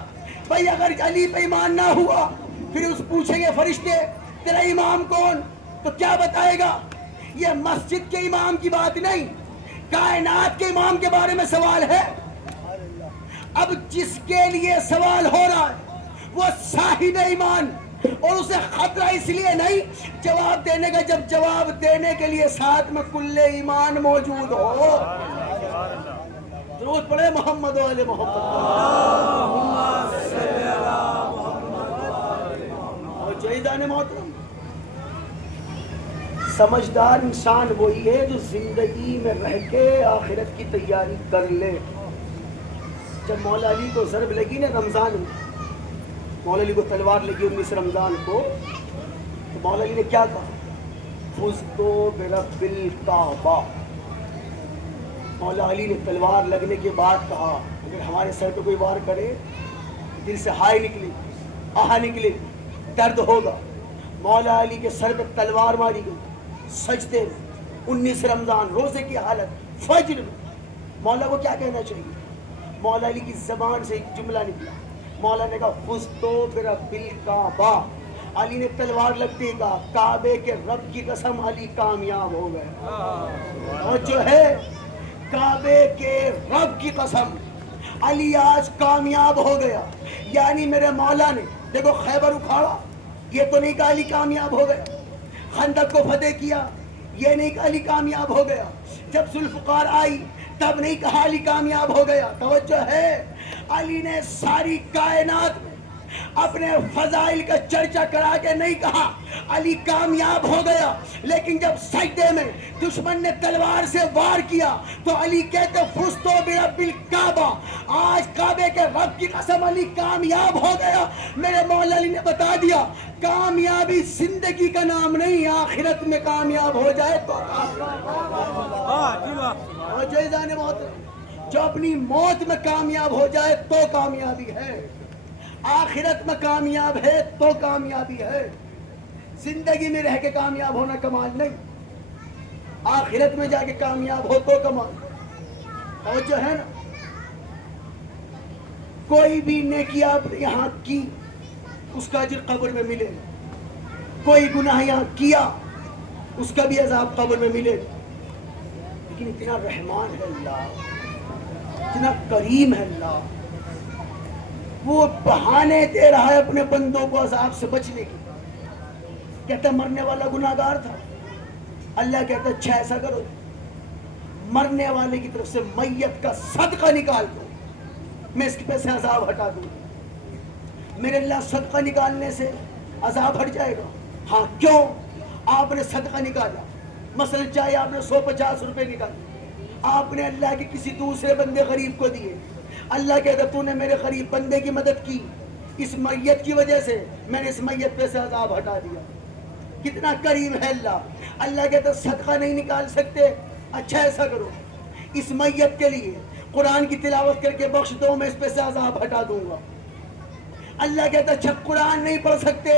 بھائی اگر علی پہ ایمان نہ ہوا پھر اس پوچھیں گے فرشتے تیرا امام کون, تو کیا بتائے گا. یہ مسجد کے امام کی بات نہیں, کائنات کے امام کے بارے میں سوال ہے. اب جس کے لیے سوال ہو رہا ہے وہ صاحب ایمان, اور اسے خطرہ اس لیے نہیں جواب دینے کا, جب جواب دینے کے لیے ساتھ میں کل ایمان موجود ہو. درود پڑھے محمد و آل محمد. اور جائزان محترم, سمجھدار انسان وہی ہے جو زندگی میں رہ کے آخرت کی تیاری کر لے. جب مولا علی کو ضرب لگی نا رمضان میں, مولا علی کو تلوار لگی 19 رمضان کو, تو مولا علی نے کیا کہا, فزت برب الکعبہ. مولا علی نے تلوار لگنے کے بعد کہا اگر ہمارے سر پہ کوئی وار کرے دل سے ہائے نکلے, آہا نکلے, درد ہوگا. مولا علی کے سر پہ تلوار ماری گئی سجدے میں 19 رمضان روزے کی حالت, فجر میں. مولا کو کیا کہنا چاہیے. مولا علی کی زبان سے ایک جملہ نکلا, مولا نے کہا فزت برب الکعبہ. علی نے تلوار لگتے ہی کہا کعبے کے رب کی قسم علی کامیاب ہو گئے. اور جو ہے کعبے کے رب کی قسم علی آج کامیاب ہو گیا. یعنی میرے مولا نے دیکھو خیبر اکھاڑا, یہ تو نہیں کہا علی کامیاب ہو گیا. خندق کو فتح کیا, یہ نہیں کہا علی کامیاب ہو گیا. جب ذوالفقار آئی تب نہیں کہا علی کامیاب ہو گیا. توجہ ہے, علی نے ساری کائنات میں اپنے فضائل کا چرچا کرا کے نہیں کہا علی کامیاب ہو گیا. لیکن جب سجدے میں دشمن نے تلوار سے وار کیا تو علی کہتے فزت برب الکعبہ, آج کعبے کے رب کی قسم علی کامیاب ہو گیا. میرے مولا علی نے بتا دیا کامیابی زندگی کا نام نہیں, آخرت میں کامیاب ہو جائے تو. اور جائزان محترم, جو اپنی موت میں کامیاب ہو جائے تو کامیابی ہے, آخرت میں کامیاب ہے تو کامیابی ہے. زندگی میں رہ کے کامیاب ہونا کمال نہیں, آخرت میں جا کے کامیاب ہو تو کمال. اور جو ہے نا, کوئی بھی نیکی آپ یہاں کی اس کا اجر قبر میں ملے, کوئی گناہ یہاں کیا اس کا بھی عذاب قبر میں ملے. لیکن اتنا رحمان ہے اللہ, اتنا کریم ہے اللہ, وہ بہانے دے رہا ہے اپنے بندوں کو عذاب سے بچنے کی. کہتا مرنے والا گناہگار تھا, اللہ کہتا اچھا ایسا کرو مرنے والے کی طرف سے میت کا صدقہ نکال دو، میں اس پہ سے عذاب ہٹا دوں. میرے اللہ صدقہ نکالنے سے عذاب ہٹ جائے گا. ہاں کیوں؟ آپ نے صدقہ نکالا، مثلا چاہے آپ نے 150 روپے نکالے، آپ نے اللہ کے کسی دوسرے بندے غریب کو دیے. اللہ کہتا تو نے میرے غریب بندے کی مدد کی، اس میت کی وجہ سے میں نے اس میت پہ سے عذاب ہٹا دیا. کتنا کریم ہے اللہ. اللہ کہتا صدقہ نہیں نکال سکتے، اچھا ایسا کرو، اس میت کے لیے قرآن کی تلاوت کر کے بخش دو، میں اس پہ سے عذاب ہٹا دوں گا. اللہ کہتا اچھا قرآن نہیں پڑھ سکتے،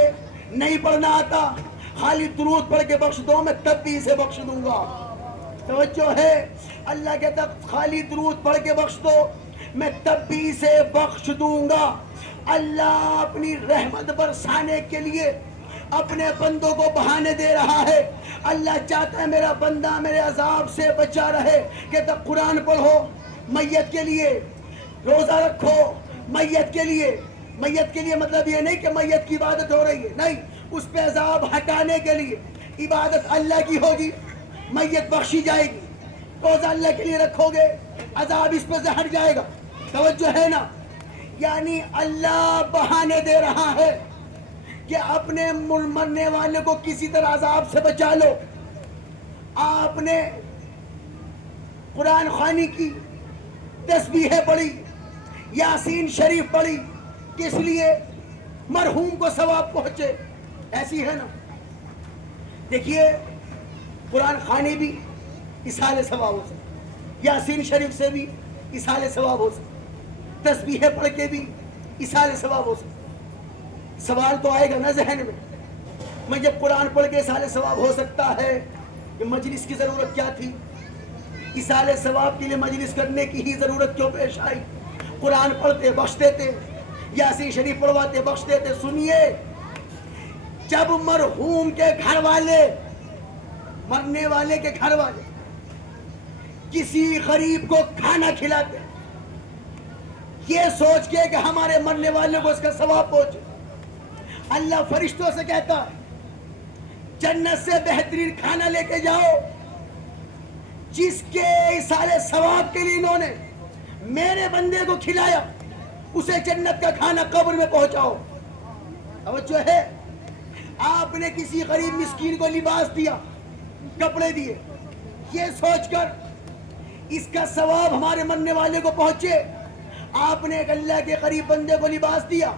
نہیں پڑھنا آتا، خالی درود پڑھ کے بخش دو، میں تب بھی اسے بخش دوں گا. توجہ ہے. اللہ کہتا خالی درود پڑھ کے بخش دو، میں تب بھی اسے بخش دوں گا. اللہ اپنی رحمت برسانے کے لیے اپنے بندوں کو بہانے دے رہا ہے. اللہ چاہتا ہے میرا بندہ میرے عذاب سے بچا رہے. کہتا قرآن پڑھو، میت کے لیے روزہ رکھو، میت کے لیے مطلب یہ نہیں کہ میت کی عبادت ہو رہی ہے، نہیں، اس پہ عذاب ہٹانے کے لیے عبادت اللہ کی ہوگی، میت بخشی جائے گی. روزہ اللہ کے لیے رکھو گے، عذاب اس پہ سے ہٹ جائے گا. توجہ ہے نا. یعنی اللہ بہانے دے رہا ہے کہ اپنے مرنے والے کو کسی طرح عذاب سے بچا لو. آپ نے قرآن خوانی کی، تسبیحیں پڑھی، یاسین شریف پڑھی، کس لیے؟ مرحوم کو ثواب پہنچے. ایسی ہے نا. دیکھیے قرآن خوانی بھی اصحال ثواب ہو سکتا، یاسین شریف سے بھی اصحال ثواب ہو سکتا، تسبیحیں پڑھ کے بھی اصحال ثواب ہو سکتا. سوال تو آئے گا نا ذہن میں جب قرآن پڑھ کے اصحال ثواب ہو سکتا ہے کہ مجلس کی ضرورت کیا تھی؟ اصحال ثواب کے لیے مجلس کرنے کی ہی ضرورت کیوں پیش آئی؟ قرآن پڑھتے بخش دیتے، یاسین شریف پڑھواتے بخش دیتے. سنیے، جب مرحوم کے گھر والے، مرنے والے کے گھر والے کسی غریب کو کھانا کھلاتے یہ سوچ کے کہ ہمارے مرنے والے کو اس کا ثواب پہنچے، اللہ فرشتوں سے کہتا ہے جنت سے بہترین کھانا لے کے جاؤ، جس کے اصحال ثواب کے لیے انہوں نے میرے بندے کو کھلایا، اسے جنت کا کھانا قبر میں پہنچاؤ. توجہ ہے. آپ نے کسی غریب مسکین کو لباس دیا، کپڑے دیے، یہ سوچ کر اس کا ثواب ہمارے مرنے والے کو پہنچے. آپ نے ایک اللہ کے قریب بندے کو لباس دیا،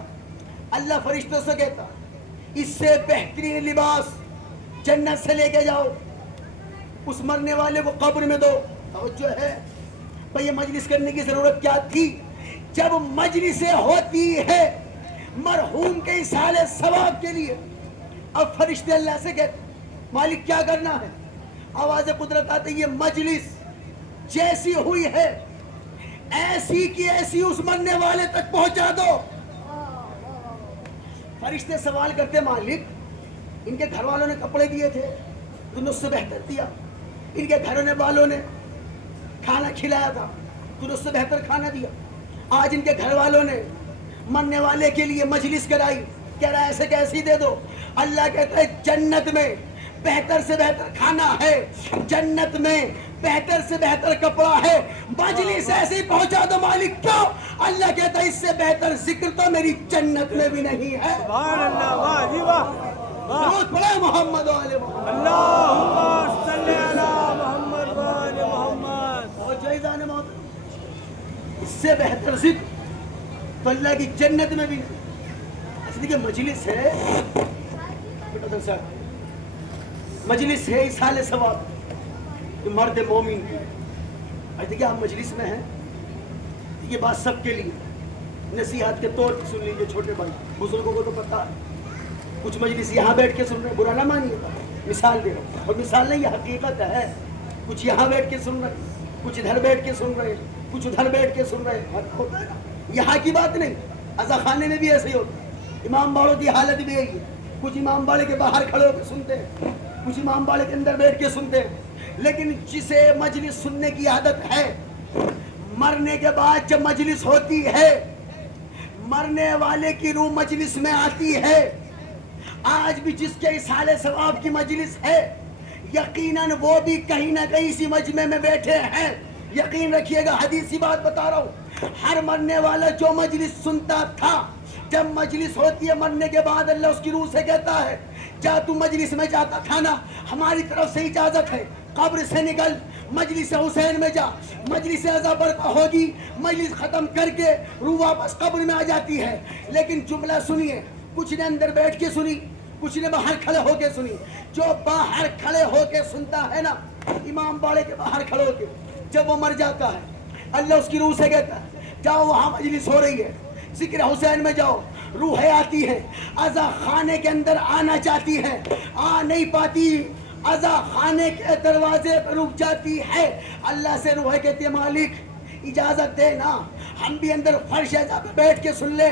اللہ فرشتوں سے کہتا اس سے بہترین لباس جنت سے لے کے جاؤ، اس مرنے والے کو قبر میں دو. توجہ ہے. بھئی یہ مجلس کرنے کی ضرورت کیا تھی؟ جب مجلسیں ہوتی ہے مرحوم کے اصحال ثواب کے لیے، اب فرشتے اللہ سے کہتے مالک کیا کرنا ہے؟ آواز قدرت آتی یہ مجلس جیسی ہوئی ہے ایسی کی ایسی اس مرنے والے تک پہنچا دو. فرشتے سوال کرتے مالک ان کے گھر والوں نے کپڑے دیے تھے تو نے اس سے بہتر دیا، ان کے گھر والوں نے کھانا کھلایا تھا تو نے اس سے بہتر کھانا دیا، آج ان کے گھر والوں نے مرنے والے کے لیے مجلس کرائی، کہہ رہا ہے ایسے کیسی دے دو. اللہ کہتا ہے جنت میں بہتر سے بہتر کھانا ہے، جنت میں بہتر سے بہتر کپڑا ہے، مجلس ایسے ہی پہنچا دو. مالک کیوں؟ اللہ کہتا ہے اس سے بہتر ذکر تو میری جنت میں بھی نہیں ہے. سبحان اللہ. واہ جی واہ. درود پڑھے محمد و آل محمد. اللہم صلی علی محمد و آل محمد. اور جائزان موت اس سے بہتر ذکر تو اللہ کی جنت میں بھی نہیں. اچھا دیکھیں مجلس ہے، مجلس ہے اصحال ثواب کہ مرد مومن کی. آج دیکھیں آپ مجلس میں ہیں، یہ بات سب کے لیے نصیحت کے طور پر سن لیجیے. چھوٹے بھائی بزرگوں کو تو پتا ہے، کچھ مجلس یہاں بیٹھ کے سن رہے ہیں، برا نہ مانیے، مثال دے رہا ہوں، اور مثال نہیں یہ حقیقت ہے. کچھ یہاں بیٹھ کے سن رہے ہیں، کچھ ادھر بیٹھ کے سن رہے ہیں، کچھ ادھر بیٹھ کے سن رہے ہیں. ہوتا ہے نا، یہاں کی بات نہیں، عزا خانے میں بھی ایسے ہی ہوتا ہے. امام باڑوں کی حالت بھی یہی ہے، کچھ امام باڑے کے باہر کھڑے ہو کے سنتے ہیں، کچھ امام باڑے کے اندر بیٹھ کے سنتے ہیں. لیکن جسے مجلس سننے کی عادت ہے، مرنے کے بعد جب مجلس ہوتی ہے مرنے والے کی روح مجلس میں آتی ہے. آج بھی جس کے اصحال ثواب کی مجلس ہے یقیناً وہ بھی کہیں نہ کہیں اسی مجمع میں بیٹھے ہیں. یقین رکھیے گا, حدیثی بات بتا رہا ہوں. ہر مرنے والا جو مجلس سنتا تھا, جب مجلس ہوتی ہے مرنے کے بعد اللہ اس کی روح سے کہتا ہے جا تو مجلس میں جاتا تھا نا, ہماری طرف سے اجازت ہے, قبر سے نکل, مجلس حسین میں جا, مجلس عزا برپا ہوگی, مجلس ختم کر کے روح واپس قبر میں آ جاتی ہے. لیکن جملہ سنیے, کچھ نے اندر بیٹھ کے سنی, کچھ نے باہر کھڑے ہو کے سنی. جو باہر کھڑے ہو کے سنتا ہے نا, امام باڑے کے باہر کھڑے ہو کے, جب وہ مر جاتا ہے اللہ اس کی روح سے کہتا ہے جاؤ وہاں مجلس ہو رہی ہے, ذکر حسین میں جاؤ. روحیں آتی ہیں, عزا خانے کے اندر آنا چاہتی ہے, آ نہیں پاتی, عزا خانے کے دروازے پر رک جاتی ہے. اللہ سے روح کہتی ہے مالک اجازت دے نا, ہم بھی اندر فرش عزا پہ بیٹھ کے سن لے.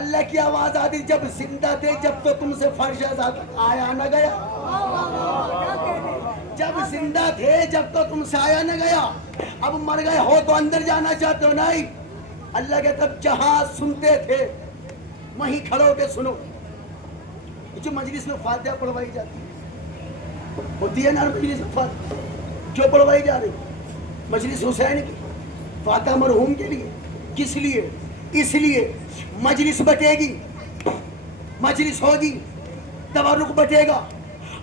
اللہ کی آواز آتی جب زندہ تھے جب تو تم سے فرش عزا تک آیا نہ گیا, جب زندہ تھے جب تو تم سے آیا نہ گیا, اب مر گئے ہو تو اندر جانا چاہتے ہو نہیں. اللہ کہتا ہے جہاں سنتے تھے وہیں کھڑے ہو کے سنو. جو مجلس میں فاتحہ پڑھوائی جاتی ہے ہوتی ہے نا, مجلس میں فاتحہ جو پڑھوائی جا رہی, مجلس حسین کی فاتحہ مرحوم کے لیے. کس لیے؟ اس لیے مجلس بٹے گی, مجلس ہوگی, تبرک بٹے گا,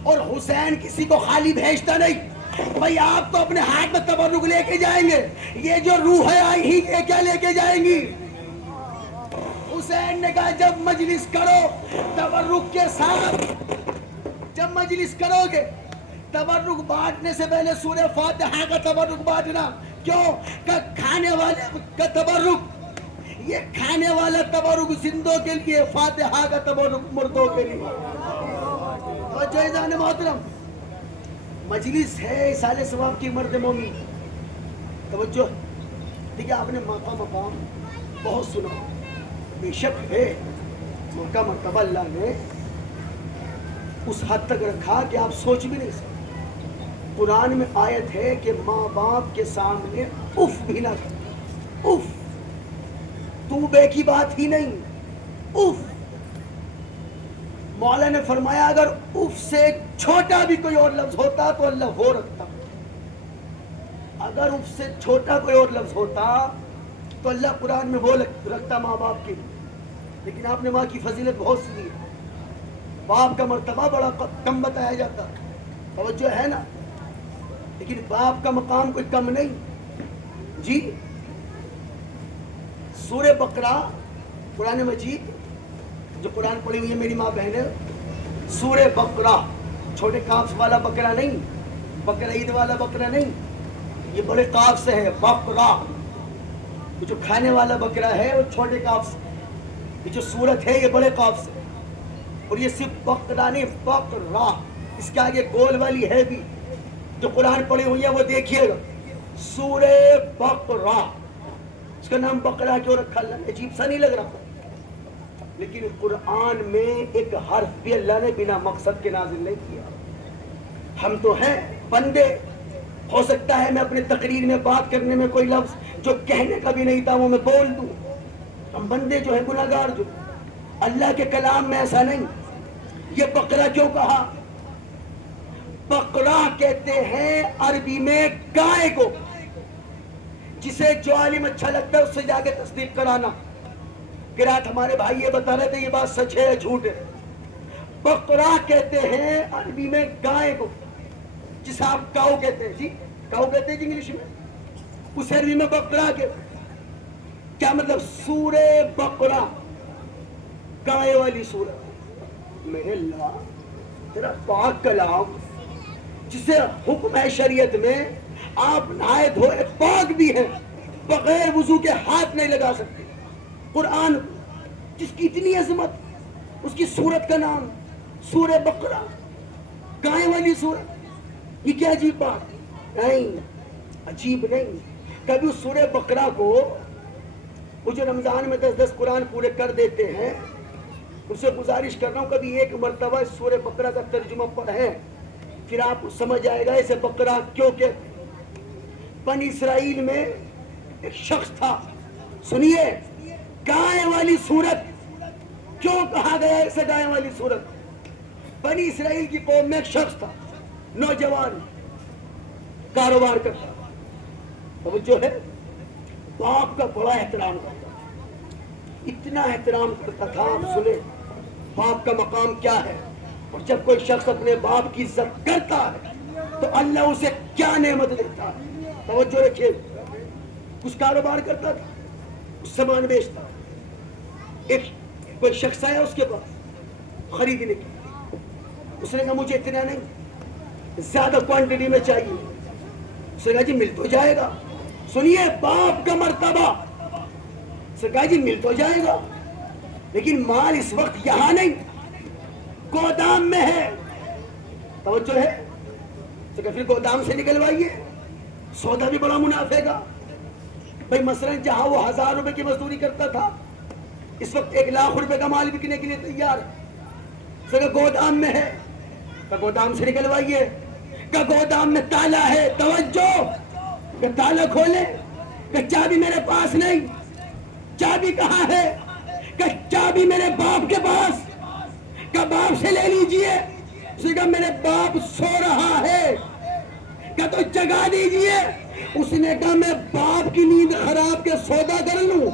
اور حسین کسی کو خالی بھیجتا نہیں. بھائی آپ تو اپنے ہاتھ میں تبرک لے کے جائیں گے, یہ جو روحیں آئی ہی یہ کیا لے کے جائیں گی؟ حسین نے کہا جب مجلس کرو تبرک کے ساتھ, جب مجلس کرو گے تبرک بانٹنے سے پہلے سورہ فاتحہ کا تبرک بانٹنا. کیوں کہ کھانے والے کا تبرک, یہ کھانے والا تبرک زندوں کے لیے, فاتحہ کا تبرک مردوں کے لیے. توجہ عزیزان محترم, مجلس ہے اصالہ ثواب کی مرد مومن. توجہ دیکھیے, آپ نے مقام بہت سنا, بے شک ہے موقع مرتبہ اللہ نے اس حد تک رکھا کہ آپ سوچ بھی نہیں سکتے. قرآن میں آیت ہے کہ ماں باپ کے سامنے اف بھی نہ کر, اف تو بے کی بات ہی نہیں, اف. مولا نے فرمایا اگر اف سے چھوٹا بھی کوئی اور لفظ ہوتا تو اللہ وہ رکھتا, اگر اف سے چھوٹا کوئی اور لفظ ہوتا تو اللہ قرآن میں وہ رکھتا ماں باپ کے لیے. لیکن آپ نے ماں کی فضیلت بہت سنی ہے, باپ کا مرتبہ بڑا کم بتایا جاتا, توجہ ہے نا, لیکن باپ کا مقام کوئی کم نہیں. جی سورہ بقرہ قرآن مجید, جو قرآن پڑھی ہوئی ہے میری ماں بہنیں, سورہ بقرہ, چھوٹے کاف والا بقرہ نہیں, بقرہ عید والا بقرہ نہیں, یہ بڑے کاف سے ہے بقرہ. یہ جو کھانے والا بقرہ ہے وہ چھوٹے کاف سے, یہ جو سورت ہے یہ بڑے کاف سے, اور یہ صرف بقرہ نہیں بقرہ, اس کے آگے گول والی ہے بھی, جو قرآن پڑھی ہوئی ہے وہ دیکھیے گا, سورہ بقرہ. اس کا نام بقرہ کیوں رکھا اللہ نے؟ عجیب سا نہیں لگ رہا؟ لیکن قرآن میں ایک حرف بھی اللہ نے بنا مقصد کے نازل نہیں کیا. ہم تو ہیں بندے, ہو سکتا ہے میں اپنے تقریر میں بات کرنے میں کوئی لفظ جو کہنے کا بھی نہیں تھا وہ میں بول دوں. ہم بندے جو ہیں گناہگار, جو اللہ کے کلام میں ایسا نہیں. یہ بقرہ کیوں کہا؟ بقرہ کہتے ہیں عربی میں گائے کو, جسے جو عالم اچھا لگتا ہے اس سے جا کے تصدیق کرانا. قرات ہمارے بھائی یہ بتا رہے تھے یہ بات سچ ہے یا جھوٹ ہے. بقرہ کہتے ہیں عربی میں گائے کو, جسے آپ کاؤ کہتے ہیں. جی کاؤ کہتے ہیں جی انگلش میں, اس عربی میں بقرہ کے کیا مطلب؟ سورہ بقرہ, گائے والی سورہ. میرے اللہ, تیرا پاک کلام جسے حکم ہے شریعت میں آپ نہائے دھوئے پاک بھی ہیں, بغیر وضو کے ہاتھ نہیں لگا سکتے. قرآن جس کی اتنی عظمت, اس کی سورت کا نام سورہ بقرہ, گائے والی سورت. یہ کیا عجیب بات نہیں, عجیب نہیں. کبھی اس سورہ بقرہ کو وہ جو رمضان میں 10 قرآن پورے کر دیتے ہیں, ان سے گزارش کر رہا ہوں کبھی ایک مرتبہ اس سورہ بقرہ کا ترجمہ پڑھیں, پھر آپ کو سمجھ آئے گا اسے بقرہ کیوں کہتے. بنی اسرائیل میں ایک شخص تھا, سنیے, گائے والی سورت کیوں کہا گیا اسے گائے والی سورت؟ بنی اسرائیل کی قوم میں ایک شخص تھا, نوجوان کاروبار کرتا تو جو ہے باپ کا بڑا احترام کرتا، اتنا احترام کرتا تھا. آپ سنیں باپ کا مقام کیا ہے، اور جب کوئی شخص اپنے باپ کی عزت کرتا ہے تو اللہ اسے کیا نعمت دیتا ہے. توجہ رکھیے. کچھ کاروبار کرتا تھا، کچھ سامان بیچتا. ایک کوئی شخص آیا اس کے پاس خریدنے کے لیے. اس نے کہا مجھے اتنا نہیں، زیادہ کوانٹٹی میں چاہیے. اس نے کہا جی مل تو جائے گا. سنیے باپ کا مرتبہ. اس نے کہا جی مل تو جائے گا، لیکن مال اس وقت یہاں نہیں، گودام میں ہے. توجہ ہے. تو پھر گودام سے نکلوائیے، سودا بھی بڑا منافع کا. بھائی مثلا جہاں وہ 1000 روپے کی مزدوری کرتا تھا، اس وقت 1,00,000 روپے کا مال بکنے کے لیے تیار ہے. کہ گودام میں ہے، کہ گودام سے نکلوائیے. کہ گودام میں تالا ہے. توجہ. کہ تالا کھولے. کہ چابی میرے پاس نہیں. چابی کہاں ہے؟ کہ چابی میرے باپ کے پاس. کہ باپ سے لے لیجئے. اس نے کہا میرے باپ سو رہا ہے. کہ تو جگا دیجئے. اس نے کہا میں باپ کی نیند خراب کے سودا کر لوں؟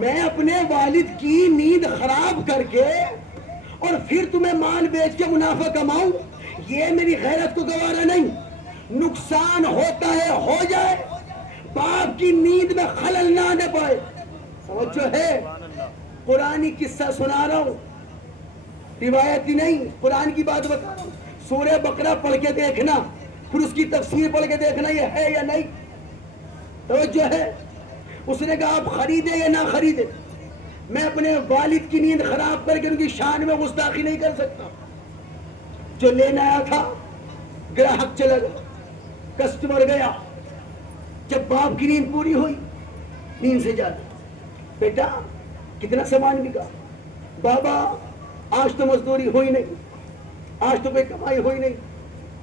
میں اپنے والد کی نیند خراب کر کے اور پھر تمہیں مال بیچ کے منافع کماؤں؟ یہ میری غیرت کو گوارا نہیں. نقصان ہوتا ہے ہو جائے، باپ کی نیند میں خلل نہ آنے پائے. سمجھو ہے. قرآنی قصہ سنا رہا ہوں، روایتی نہیں، قرآن کی بات بتا رہا ہوں. سورہ بقرہ پڑھ کے دیکھنا، پھر اس کی تفسیر پڑھ کے دیکھنا یہ ہے یا نہیں. توجہ ہے. اس نے کہا آپ خریدے یا نہ خریدے، میں اپنے والد کی نیند خراب کر کے ان کی شان میں گستاخی نہیں کر سکتا. جو لینا آیا تھا گراہک چلا گیا، کسٹمر گیا. جب باپ کی نیند پوری ہوئی، نیند سے جاگا. بیٹا کتنا سامان بکا؟ بابا آج تو مزدوری ہوئی نہیں، آج تو کوئی کمائی ہوئی نہیں.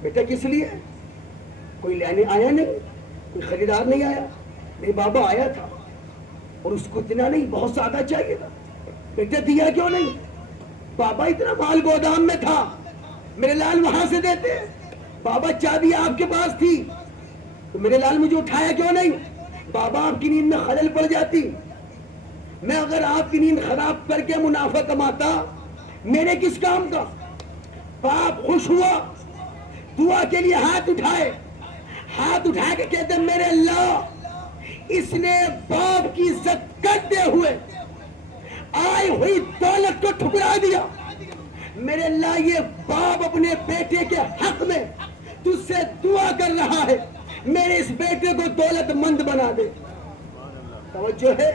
بیٹا کس لیے؟ کوئی لینے آیا نہیں، کوئی خریدار نہیں آیا. نہیں بابا آیا تھا، اور اس کو اتنا نہیں، بہت زیادہ چاہیے تھا. بیٹا دیا کیوں نہیں؟ بابا اتنا مال گودام میں تھا، میرے لال وہاں سے دیتے. بابا چابی آپ کے پاس تھی تو میرے لال مجھے اٹھایا کیوں نہیں؟ بابا آپ کی نیند میں خلل پڑ جاتی. میں اگر آپ کی نیند خراب کر کے منافع کماتا، میرے کس کام کا؟ باپ خوش ہوا، دعا کے لیے ہاتھ اٹھائے، ہاتھ اٹھا کے کہتے میرے اللہ، اس نے باپ کی عزت کرتے ہوئے آئی ہوئی دولت کو ٹھکرا دیا. میرے اللہ یہ باپ اپنے بیٹے کے حق میں تجھ سے دعا کر رہا ہے، میرے اس بیٹے کو دولت مند بنا دے. توجہ ہے.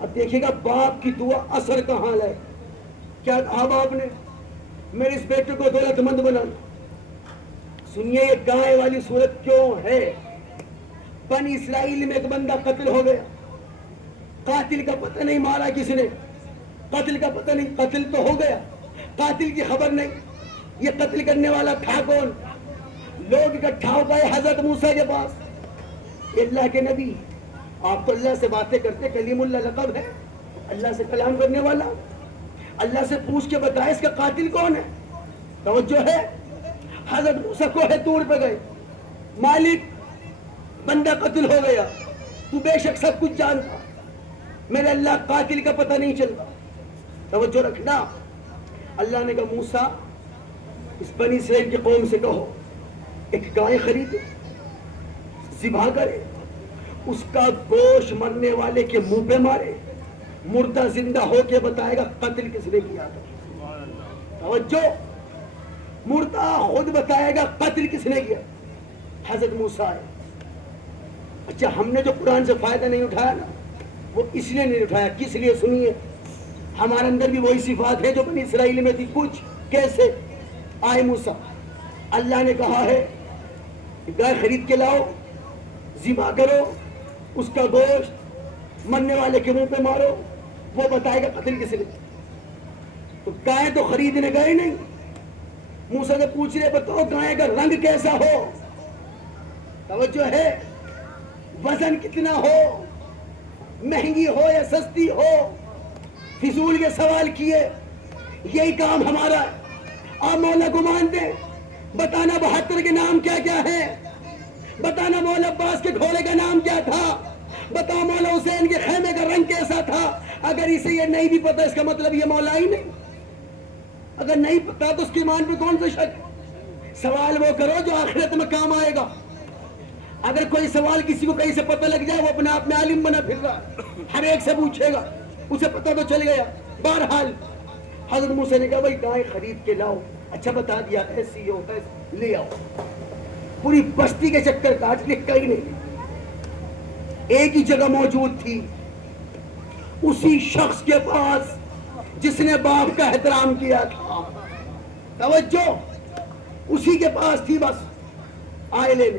اب دیکھیے گا باپ کی دعا اثر کہاں لائے. کیا کہا باپ نے؟ میرے اس بیٹے کو دولت مند بنا دے. سنیے یہ گائے والی صورت کیوں ہے. بنی اسرائیل میں ایک بندہ قتل ہو گیا، قاتل کا پتہ نہیں مارا کس نے، قتل کا پتہ نہیں، قتل تو ہو گیا، قاتل کی خبر نہیں. یہ قتل کرنے والا تھا کون؟ لوگ اکٹھا ہو گئے حضرت موسیٰ کے پاس. اللہ کے نبی آپ تو اللہ سے باتیں کرتے، کلیم اللہ لقب ہے، اللہ سے کلام کرنے والا. اللہ سے پوچھ کے بتائے اس کا قاتل کون ہے. توجہ ہے. حضرت موسیٰ کوہ طور پہ گئے. مالک بندہ قتل ہو گیا، تو بے شک سب کچھ جانتا، میرے اللہ قاتل کا پتہ نہیں چلتا. توجہ رکھنا. اللہ نے کہا موسیٰ اس بنی اسرائیل کی قوم سے کہو ایک گائے خریدے، ذبح کرے، اس کا گوشت مرنے والے کے منہ پہ مارے، مردہ زندہ ہو کے بتائے گا قتل کس نے کیا تھا. توجہ. مردہ خود بتائے گا قتل کس نے کیا. حضرت موسیٰ ہے. اچھا ہم نے جو قرآن سے فائدہ نہیں اٹھایا نا، وہ اس لیے نہیں اٹھایا. کس لیے؟ سنیے. ہمارے اندر بھی وہی صفات ہے جو بنی اسرائیل میں تھی. کچھ کیسے آئے موسیٰ، اللہ نے کہا ہے گائے خرید کے لاؤ، ذبح کرو، اس کا گوشت مرنے والے کے منہ پہ مارو، وہ بتائے گا قتل کس نے. تو گائے تو خریدنے گئے نہیں. موسیٰ سے پوچھ رہے بتاؤ گائے کا رنگ کیسا ہو، توجہ ہے، وزن کتنا ہو، مہنگی ہو یا سستی ہو. فضول کے سوال کیے. یہی کام ہمارا ہے. آپ مولا کو مانتے ہیں؟ بتانا 72 کے نام کیا کیا ہے؟ بتانا مولا عباس کے گھوڑے کا نام کیا تھا؟ بتاؤ مولا حسین کے خیمے کا رنگ کیسا تھا؟ اگر اسے یہ نہیں بھی پتا اس کا مطلب یہ مولا ہی نہیں. اگر نہیں پتا تو اس کی ایمان پہ کون سا شک؟ سوال وہ کرو جو آخرت میں کام آئے گا. اگر کوئی سوال کسی کو کہیں سے پتہ لگ جائے وہ اپنے آپ میں عالم بنا پھر رہا ہے، ہر ایک سے پوچھے گا، اسے پتہ تو چل گیا. بہرحال حضرت موسیٰ نے کہا بھائی گائے خرید کے لاؤ. اچھا بتا دیا ایسی ہو لے آؤ. پوری بستی کے چکر کاٹ کے کہیں نہیں، ایک ہی جگہ موجود تھی، اسی شخص کے پاس جس نے باپ کا احترام کیا تھا. توجہ، اسی کے پاس تھی. بس آئے لینے،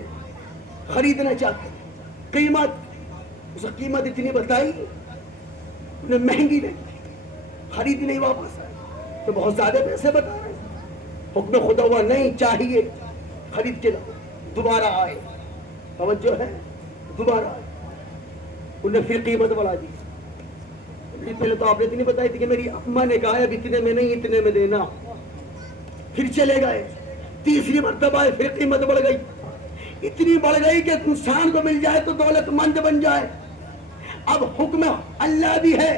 خریدنا چاہتے. قیمت، اسے قیمت اتنی بتائی، انہیں مہنگی نہیں، خرید نہیں واپس آئے تو بہت زیادہ پیسے بتا رہے ہیں. حکم خدا ہوا نہیں چاہیے، خرید کے لاؤ. دوبارہ آئے، توجہ ہے، دوبارہ آئے، انہیں پھر قیمت بڑھا دی. پہلے تو آپ نے اتنی بتائی تھی کہ میری اماں نے کہا ہے اب اتنے میں نہیں اتنے میں دینا. پھر چلے گئے، تیسری مرتبہ آئے، پھر قیمت بڑھ گئی. اتنی بڑھ گئی کہ انسان کو مل جائے تو دولت مند بن جائے. اب حکم اللہ بھی ہے،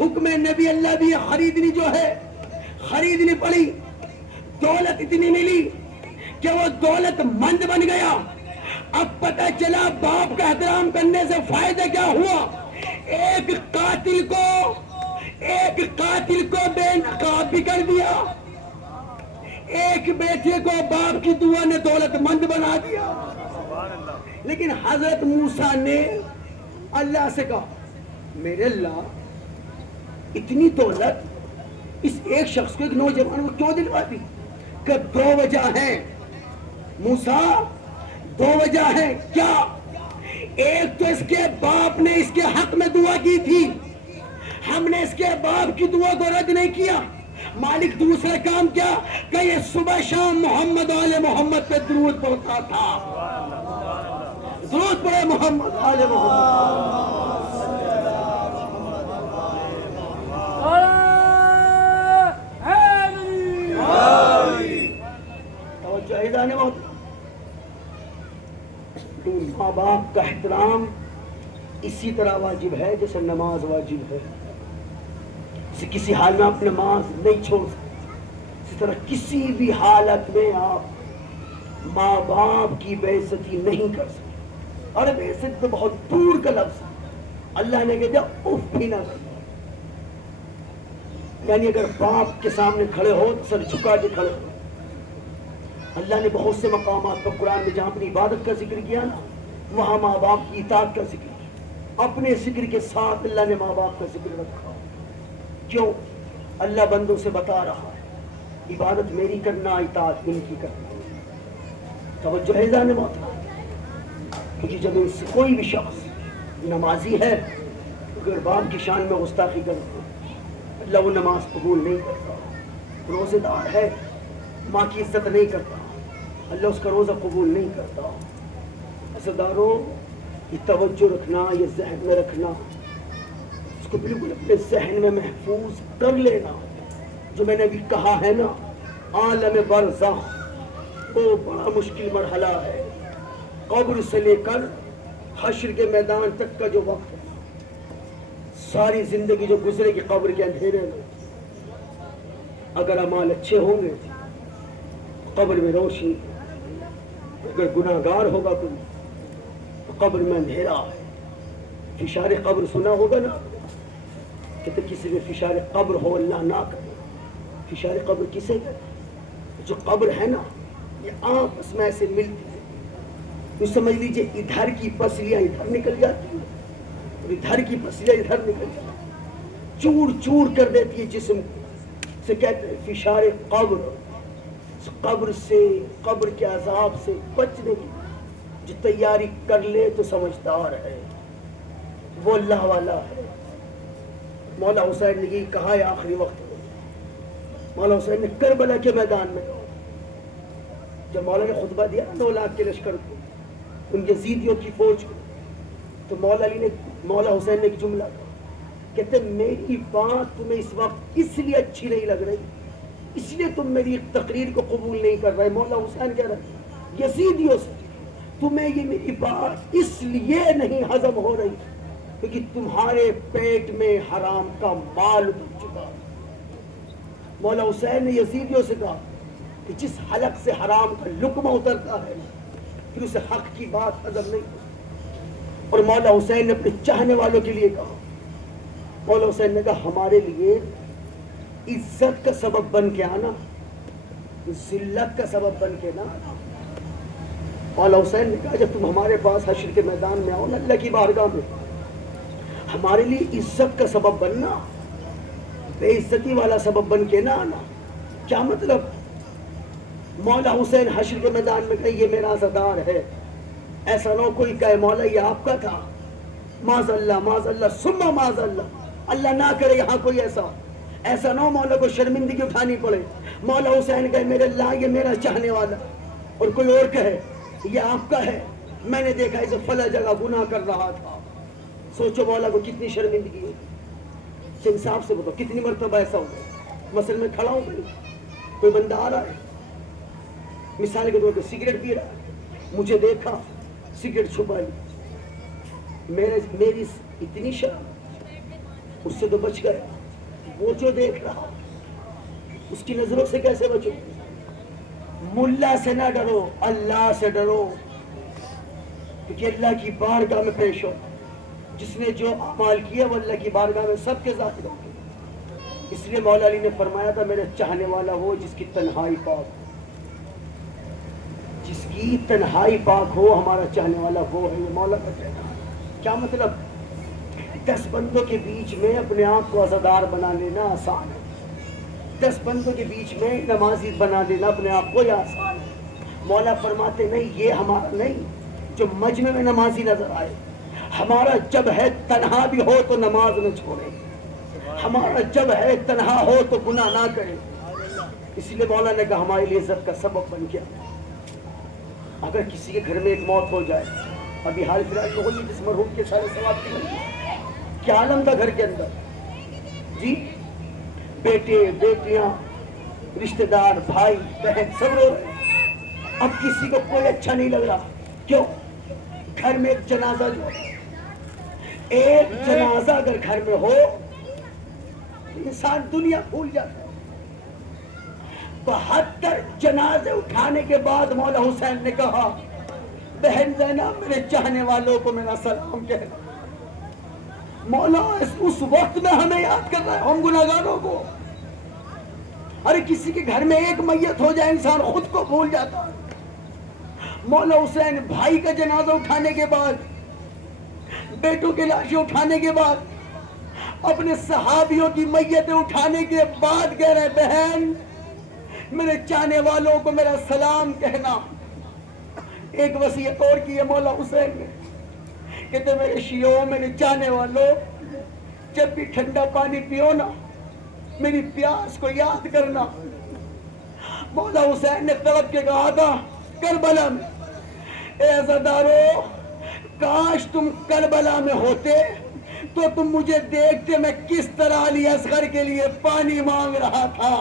حکم نبی اللہ بھی ہے. خریدنی جو ہے خریدنی پڑی. دولت اتنی ملی کہ وہ دولت مند بن گیا. اب پتہ چلا باپ کا احترام کرنے سے فائدہ کیا ہوا. ایک قاتل کو بے نقاب بھی کر دیا، ایک بیٹے کو باپ کی دعا نے دولت مند بنا دیا. لیکن حضرت موسیٰ نے اللہ سے کہا میرے اللہ اتنی دولت اس ایک شخص کو، ایک نوجوان کو کیوں دلوا دی؟ کہ 2 وجہ ہیں موسیٰ، 2 وجہ ہیں. کیا؟ ایک تو اس کے باپ نے اس کے حق میں دعا کی تھی، ہم نے اس کے باپ کی دعا کو رد نہیں کیا. مالک دوسرا کام کیا کہ یہ صبح شام محمد آل محمد پہ درود پڑھتا تھا. درود پڑھے محمد آل محمد. ماں باپ کا احترام اسی طرح واجب ہے جیسے نماز واجب ہے. کسی حال میں آپ نماز نہیں چھوڑ سکتے. اسی طرح کسی بھی حالت میں آپ ماں باپ کی بے عزتی نہیں کر سکتے. اور بے عزت تو بہت دور کا لفظ ہے. اللہ نے کہہ دیا اف بھی نہ کرو. یعنی اگر باپ کے سامنے کھڑے ہو تو سر جھکا کے کھڑے ہو. اللہ نے بہت سے مقامات پر قرآن میں جہاں اپنی عبادت کا ذکر کیا نا وہاں ماں باپ کی اطاعت کا ذکر کیا. اپنے ذکر کے ساتھ اللہ نے ماں باپ کا ذکر رکھا. کیوں؟ اللہ بندوں سے بتا رہا ہے عبادت میری کرنا، اطاعت ان کی کرنا. توجہ ہے جانے محترم، کیونکہ جب ان سے کوئی بھی شخص نمازی ہے اگر باپ کی شان میں گستاخی کرتا اللہ وہ نماز قبول نہیں کرتا. روزے دار ہے ماں کی عزت نہیں کرتا اللہ اس کا روزہ قبول نہیں کرتا. عزیزداروں، یہ توجہ رکھنا، یہ ذہن میں رکھنا، اس کو بالکل اپنے ذہن میں محفوظ کر لینا. جو میں نے ابھی کہا ہے نا عالم برزخ وہ بڑا مشکل مرحلہ ہے. قبر سے لے کر حشر کے میدان تک کا جو وقت ہے، ساری زندگی جو گزرے گی قبر کے اندھیرے میں. اگر اعمال اچھے ہوں گے قبر میں روشنی، اگر گناہگار ہوگا کوئی تو قبر میں اندھیرا ہے. فشار قبر سنا ہوگا نا، کہتے کسی میں فشار قبر ہو اللہ نہ کرے. فشار قبر کسے کہتے؟ جو قبر ہے نا یہ آپس میں ایسے ملتی ہے، تو سمجھ لیجئے ادھر کی پسلیاں ادھر نکل جاتی ہیں اور ادھر کی پسلیاں ادھر نکل جاتی ہیں، چور چور کر دیتی ہے جسم سے. کہتے ہیں فشار قبر. قبر سے، قبر کے عذاب سے بچنے کی جو تیاری کر لے تو سمجھدار ہے، وہ اللہ والا ہے. مولا حسین نے یہی کہا ہے آخری وقت میں. مولا حسین نے کربلا کے میدان میں جب مولا نے خطبہ دیا 9 لاکھ کے لشکر کو، ان یزیدیوں کی فوج کو، تو مولا حسین نے ایک جملہ کہا، کہتے میری بات تمہیں اس وقت اس لیے اچھی نہیں لگ رہی اس لیے تم میری تقریر کو قبول نہیں کر رہے. مولا حسین کہہ رہے یزیدیوں سے تمہیں یہ میری بات اس لیے نہیں ہضم ہو رہی کیونکہ تمہارے پیٹ میں حرام کا مال اتر چکا. مولا حسین نے یزیدیوں سے کہا کہ جس حلق سے حرام کا لقمہ اترتا ہے پھر اسے حق کی بات ہضم نہیں ہوتی. اور مولا حسین نے اپنے چاہنے والوں کے لیے کہا, مولا حسین نے کہا ہمارے لیے عزت کا سبب بن کے آنا, ذلت کا سبب بن کے نہ آنا. مولا حسین نے کہا جب تم ہمارے پاس حشر کے میدان میں آؤ نا اللہ کی بارگاہ میں, ہمارے لیے عزت کا سبب بننا, بے عزتی والا سبب بن کے نہ آنا. کیا مطلب؟ مولا حسین حشر کے میدان میں کہے یہ میرا عزادار ہے, ایسا نہ کوئی کہے مولا یہ آپ کا تھا, معاذ اللہ ثم معاذ اللہ, اللہ نہ کرے یہاں کوئی ایسا نہ ہو مولا کو شرمندگی اٹھانی پڑے. مولا حسین کہے میرے اللہ یہ میرا چاہنے والا, اور کوئی اور کہے یہ آپ کا ہے, میں نے دیکھا اسے فلاں جگہ گناہ کر رہا تھا. سوچو مولا کو کتنی شرمندگی ہوگی. انصاف سے بتاؤ کتنی مرتبہ ایسا ہوگا مسئلے میں کھڑا ہوں کوئی بندہ آ رہا ہے مثال کے طور پہ سگریٹ پی رہا ہے, مجھے دیکھا سگریٹ چھپا لی, میری اتنی شرم, اس سے تو بچ گئے. وہ جو دیکھ رہا اس کی نظروں سے کیسے بچو؟ ملا سے نہ ڈرو, اللہ سے ڈرو, کیونکہ اللہ کی بارگاہ میں پیش ہو. جس نے جو اعمال کیا وہ اللہ کی بارگاہ میں سب کے ظاہر ہو. اس لیے مولا علی نے فرمایا تھا میرے چاہنے والا وہ جس کی تنہائی پاک, جس کی تنہائی پاک ہو, ہمارا چاہنے والا وہ ہے. یہ مولا کا کہنا. کیا مطلب؟ 10 بندوں کے بیچ میں اپنے آپ کو عزادار بنا لینا آسان ہے, 10 بندوں کے بیچ میں نمازی بنا لینا اپنے آپ کو یہ آسان ہے. مولا فرماتے نہیں یہ ہمارا نہیں جو مجمع میں نمازی نظر آئے, ہمارا جب ہے تنہا بھی ہو تو نماز نہ چھوڑے, ہمارا جب ہے تنہا ہو تو گناہ نہ کرے. اس لیے مولا نے کہا ہمارے لیے عزت کا سبب بن گیا. اگر کسی کے گھر میں ایک موت ہو جائے, ابھی حال فی الحال تو ہوئی جس مرحوم کے سارے ثواب کی نہیں, کیا عالم تھا گھر کے اندر جی, بیٹے بیٹیاں رشتہ دار بھائی بہن سب رو رہے. اب کسی کو کوئی اچھا نہیں لگ رہا. کیوں؟ گھر میں ایک جنازہ جو ہے, ایک جنازہ اگر گھر میں ہو انسان دنیا بھول جاتا ہے. 72 جنازے اٹھانے کے بعد مولا حسین نے کہا بہن زینب میرے چاہنے والوں کو میرا سلام کہنا. مولا اس وقت میں ہمیں یاد کر رہا ہے, ہم گناہگاروں کو. ارے کسی کے گھر میں ایک میت ہو جائے انسان خود کو بھول جاتا ہے. مولا حسین بھائی کا جنازہ اٹھانے کے بعد, بیٹوں کی لاشیں اٹھانے کے بعد, اپنے صحابیوں کی میتیں اٹھانے کے بعد کہہ رہے بہن میرے چاہنے والوں کو میرا سلام کہنا. ایک وصیت اور کی ہے مولا حسین نے, کہتے میرے شیعوں میرے چاہنے والوں جب بھی ٹھنڈا پانی پیو نا میری پیاس کو یاد کرنا. مولا حسین نے تڑپ کے کہا تھا کربلا میں, اے عزادارو کاش تم کربلا میں ہوتے تو تم مجھے دیکھتے میں کس طرح علی اصغر کے لیے پانی مانگ رہا تھا.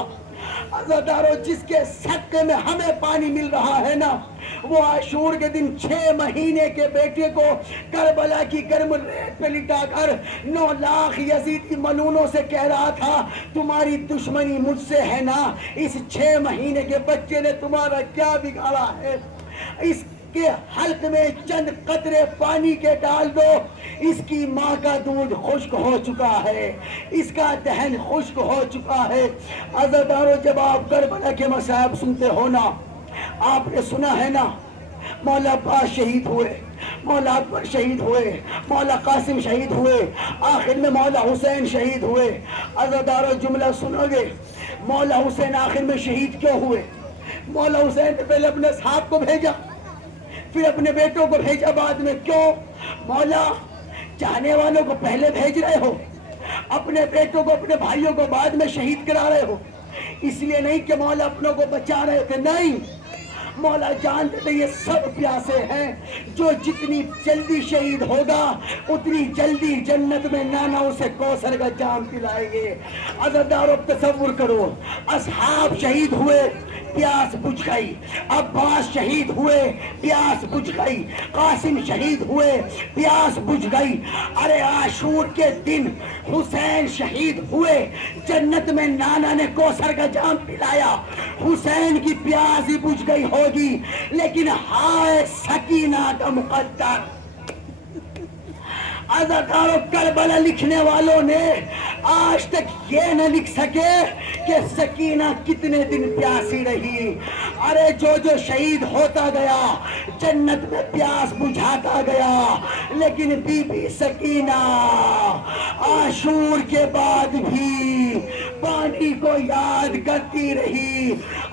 عزادارو جس کے صدقے میں ہمیں پانی مل رہا ہے نا, وہ عاشور کے دن 6 مہینے کے بیٹے کو کربلا کی گرم ریت پہ لٹا کر 9 لاکھ یزیدی ملونوں سے کہہ رہا تھا تمہاری دشمنی مجھ سے ہے نا, اس 6 مہینے کے بچے نے تمہارا کیا بگاڑا ہے, اس کے حلق میں چند قطرے پانی کے ڈال دو, اس کی ماں کا دودھ خشک ہو چکا ہے, اس کا دہن خشک ہو چکا ہے. عزادارو جب آپ کربلا کے مصائب سنتے ہو نا, آپ نے سنا ہے نا مولا عباس شہید ہوئے, مولا اکبر شہید ہوئے, مولا قاسم شہید ہوئے, آخر میں مولا حسین شہید ہوئے. عزادارو جملہ سنو گے, مولا حسین آخر میں شہید کیوں ہوئے؟ مولا حسین نے پہلے اپنے صحاب کو بھیجا, پھر اپنے بیٹوں کو بھیجا بعد میں. کیوں؟ مولا چاہنے والوں کو پہلے بھیج رہے ہو, اپنے بیٹوں کو اپنے بھائیوں کو بعد میں شہید کرا رہے ہو. اس لیے نہیں کہ مولا اپنوں کو بچا رہے تھے, نہیں, مولا جانتے تھے یہ سب پیاسے ہیں، جو جتنی جلدی شہید ہوگا اتنی جلدی جنت میں نانا اسے کوثر کا جام پلائیں گے۔ عزیزدارو تصور کرو، اصحاب شہید ہوئے، پیاس بجھ گئی، عباس شہید ہوئے، پیاس بجھ گئی، قاسم شہید ہوئے، پیاس بجھ گئی۔ ارے عاشور کے دن حسین شہید ہوئے، جنت میں نانا نے کوثر کا جام پلایا، حسین کی پیاس ہی بجھ گئی ہوگی، لیکن ہائے سکینہ کا مقدر۔ عزادارو کربلا لکھنے والوں نے آج تک یہ نہ لکھ سکے کہ سکینہ کتنے دن پیاسی رہی۔ ارے جو شہید ہوتا گیا جنت میں پیاس بجھاتا گیا، لیکن بی بی سکینہ عاشور کے بعد بھی پانی کو یاد کرتی رہی۔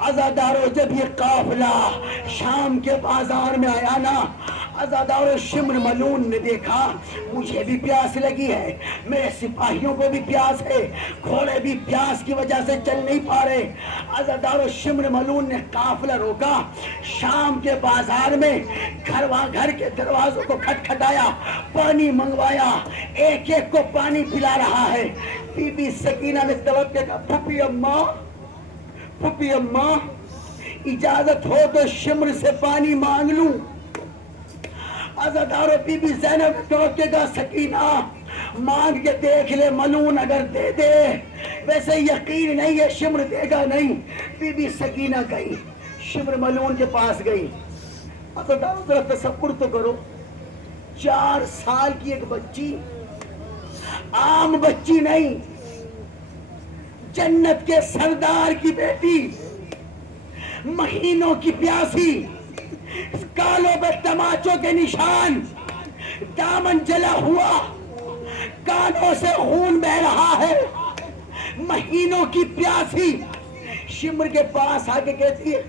عزادارو جب یہ قافلہ شام کے بازار میں آیا نا، عزادارو شمر ملون نے دیکھا مجھے بھی پیاس لگی ہے، میرے سپاہیوں کو بھی پیاس ہے، گھوڑے بھی پیاس کی وجہ سے چل نہیں پا رہے۔ عزادارو شمر ملون نے قافلہ روکا، شام کے بازار میں گھر کے دروازوں کو کھٹکھٹایا، پانی منگوایا، ایک ایک کو پانی پلا رہا ہے۔ بی بی سکینہ نے توقع کہا پھپھی اماں اجازت ہو تو شمر سے پانی مانگ لوں۔ عزادارو بی بی زینب نے توقع کہا سکینہ مانگ کے دیکھ لے، ملون اگر دے دے، ویسے یقین نہیں ہے شمر دے گا نہیں۔ بی بی سکینہ گئی، شمر ملون کے پاس گئی۔ عزادارو ذرا تصور تو کرو، 4 سال کی ایک بچی، عام بچی نہیں، جنت کے سردار کی بیٹی، مہینوں کی پیاسی، کالوں پہ تماچوں کے نشان، دامن جلا ہوا، کانوں سے خون بہ رہا ہے، مہینوں کی پیاسی، شمر کے پاس آ کے کہتی ہے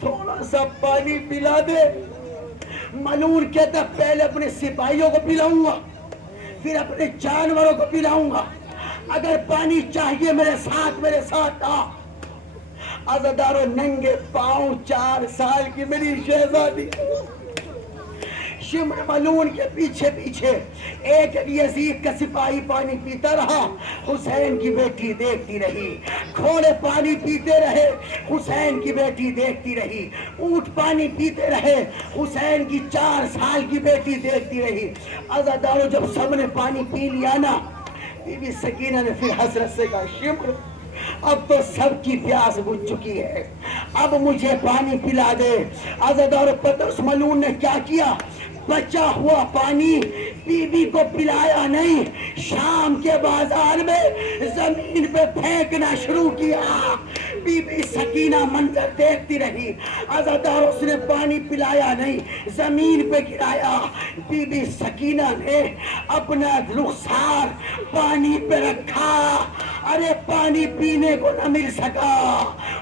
تھوڑا سا پانی پلا دے۔ ملون کہتا پہلے اپنے سپاہیوں کو پلاؤں گا، پھر اپنے جانوروں کو پلاؤں گا، اگر پانی چاہیے میرے ساتھ آ۔ عزادارو ننگے پاؤں 4 سال کی میری شہزادی، شمر ملون کے پیچھے ایک یزید کا سپاہی پانی پیتا رہا، حسین کی بیٹی دیکھتی رہی، گھوڑے پانی پیتے رہے، حسین کی بیٹی دیکھتی رہی، اونٹ پانی پیتے رہے، حسین کی 4 سال کی بیٹی دیکھتی رہی۔ عزادارو جب سب نے پانی پی لیا نا، بی بی سکینہ نے پھر حسرت سے کہا شمر اب تو سب کی پیاس بجھ چکی ہے، اب مجھے پانی پلا دے۔ عزادارو پطرس ملعون نے کیا کیا؟ بچا ہوا پانی بی بی کو پلایا نہیں، شام کے بازار میں زمین پہ پھینکنا شروع کیا۔ بی بی سکینہ منظر دیکھتی رہی، عزادارو اس نے پانی پلایا نہیں، زمین پہ گرایا۔ بی بی سکینہ نے اپنا رخسار پانی پہ رکھا، ارے پانی پینے کو نہ مل سکا،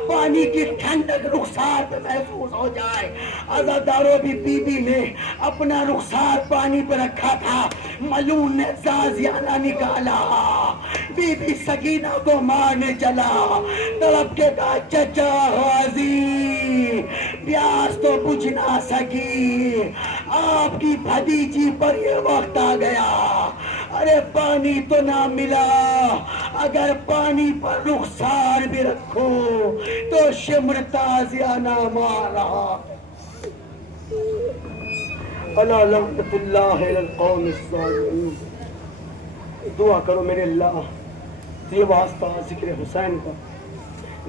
پانی کی ٹھنڈک رخسار پہ محسوس ہو جائے۔ عزادارو بھی بی بی نے اپنا رخسار پانی پہ رکھا تھا، ملعون نے تازیانہ نکالا، بی بی سکینہ کو مارنے چلا، تڑپ کے کہا چچا غازی پیاس تو بجھ نہ سکی، آپ کی بھتیجی پر یہ وقت آ گیا، ارے پانی تو نہ ملا، اگر پانی پر رخسار بھی رکھو تو شمر تازیانہ مارا۔ الا لعنت اللہ علی القوم الظالمین۔ دعا کرو میرے اللہ، یہ واسطہ ذکر حسین کا،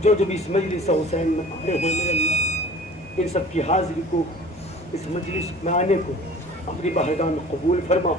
جو بھی اس مجلس حسین میں آئے ہیں میرے اللہ، ان سب کی حاضری کو، اس مجلس میں آنے کو اپنی بارگاہ میں قبول فرما۔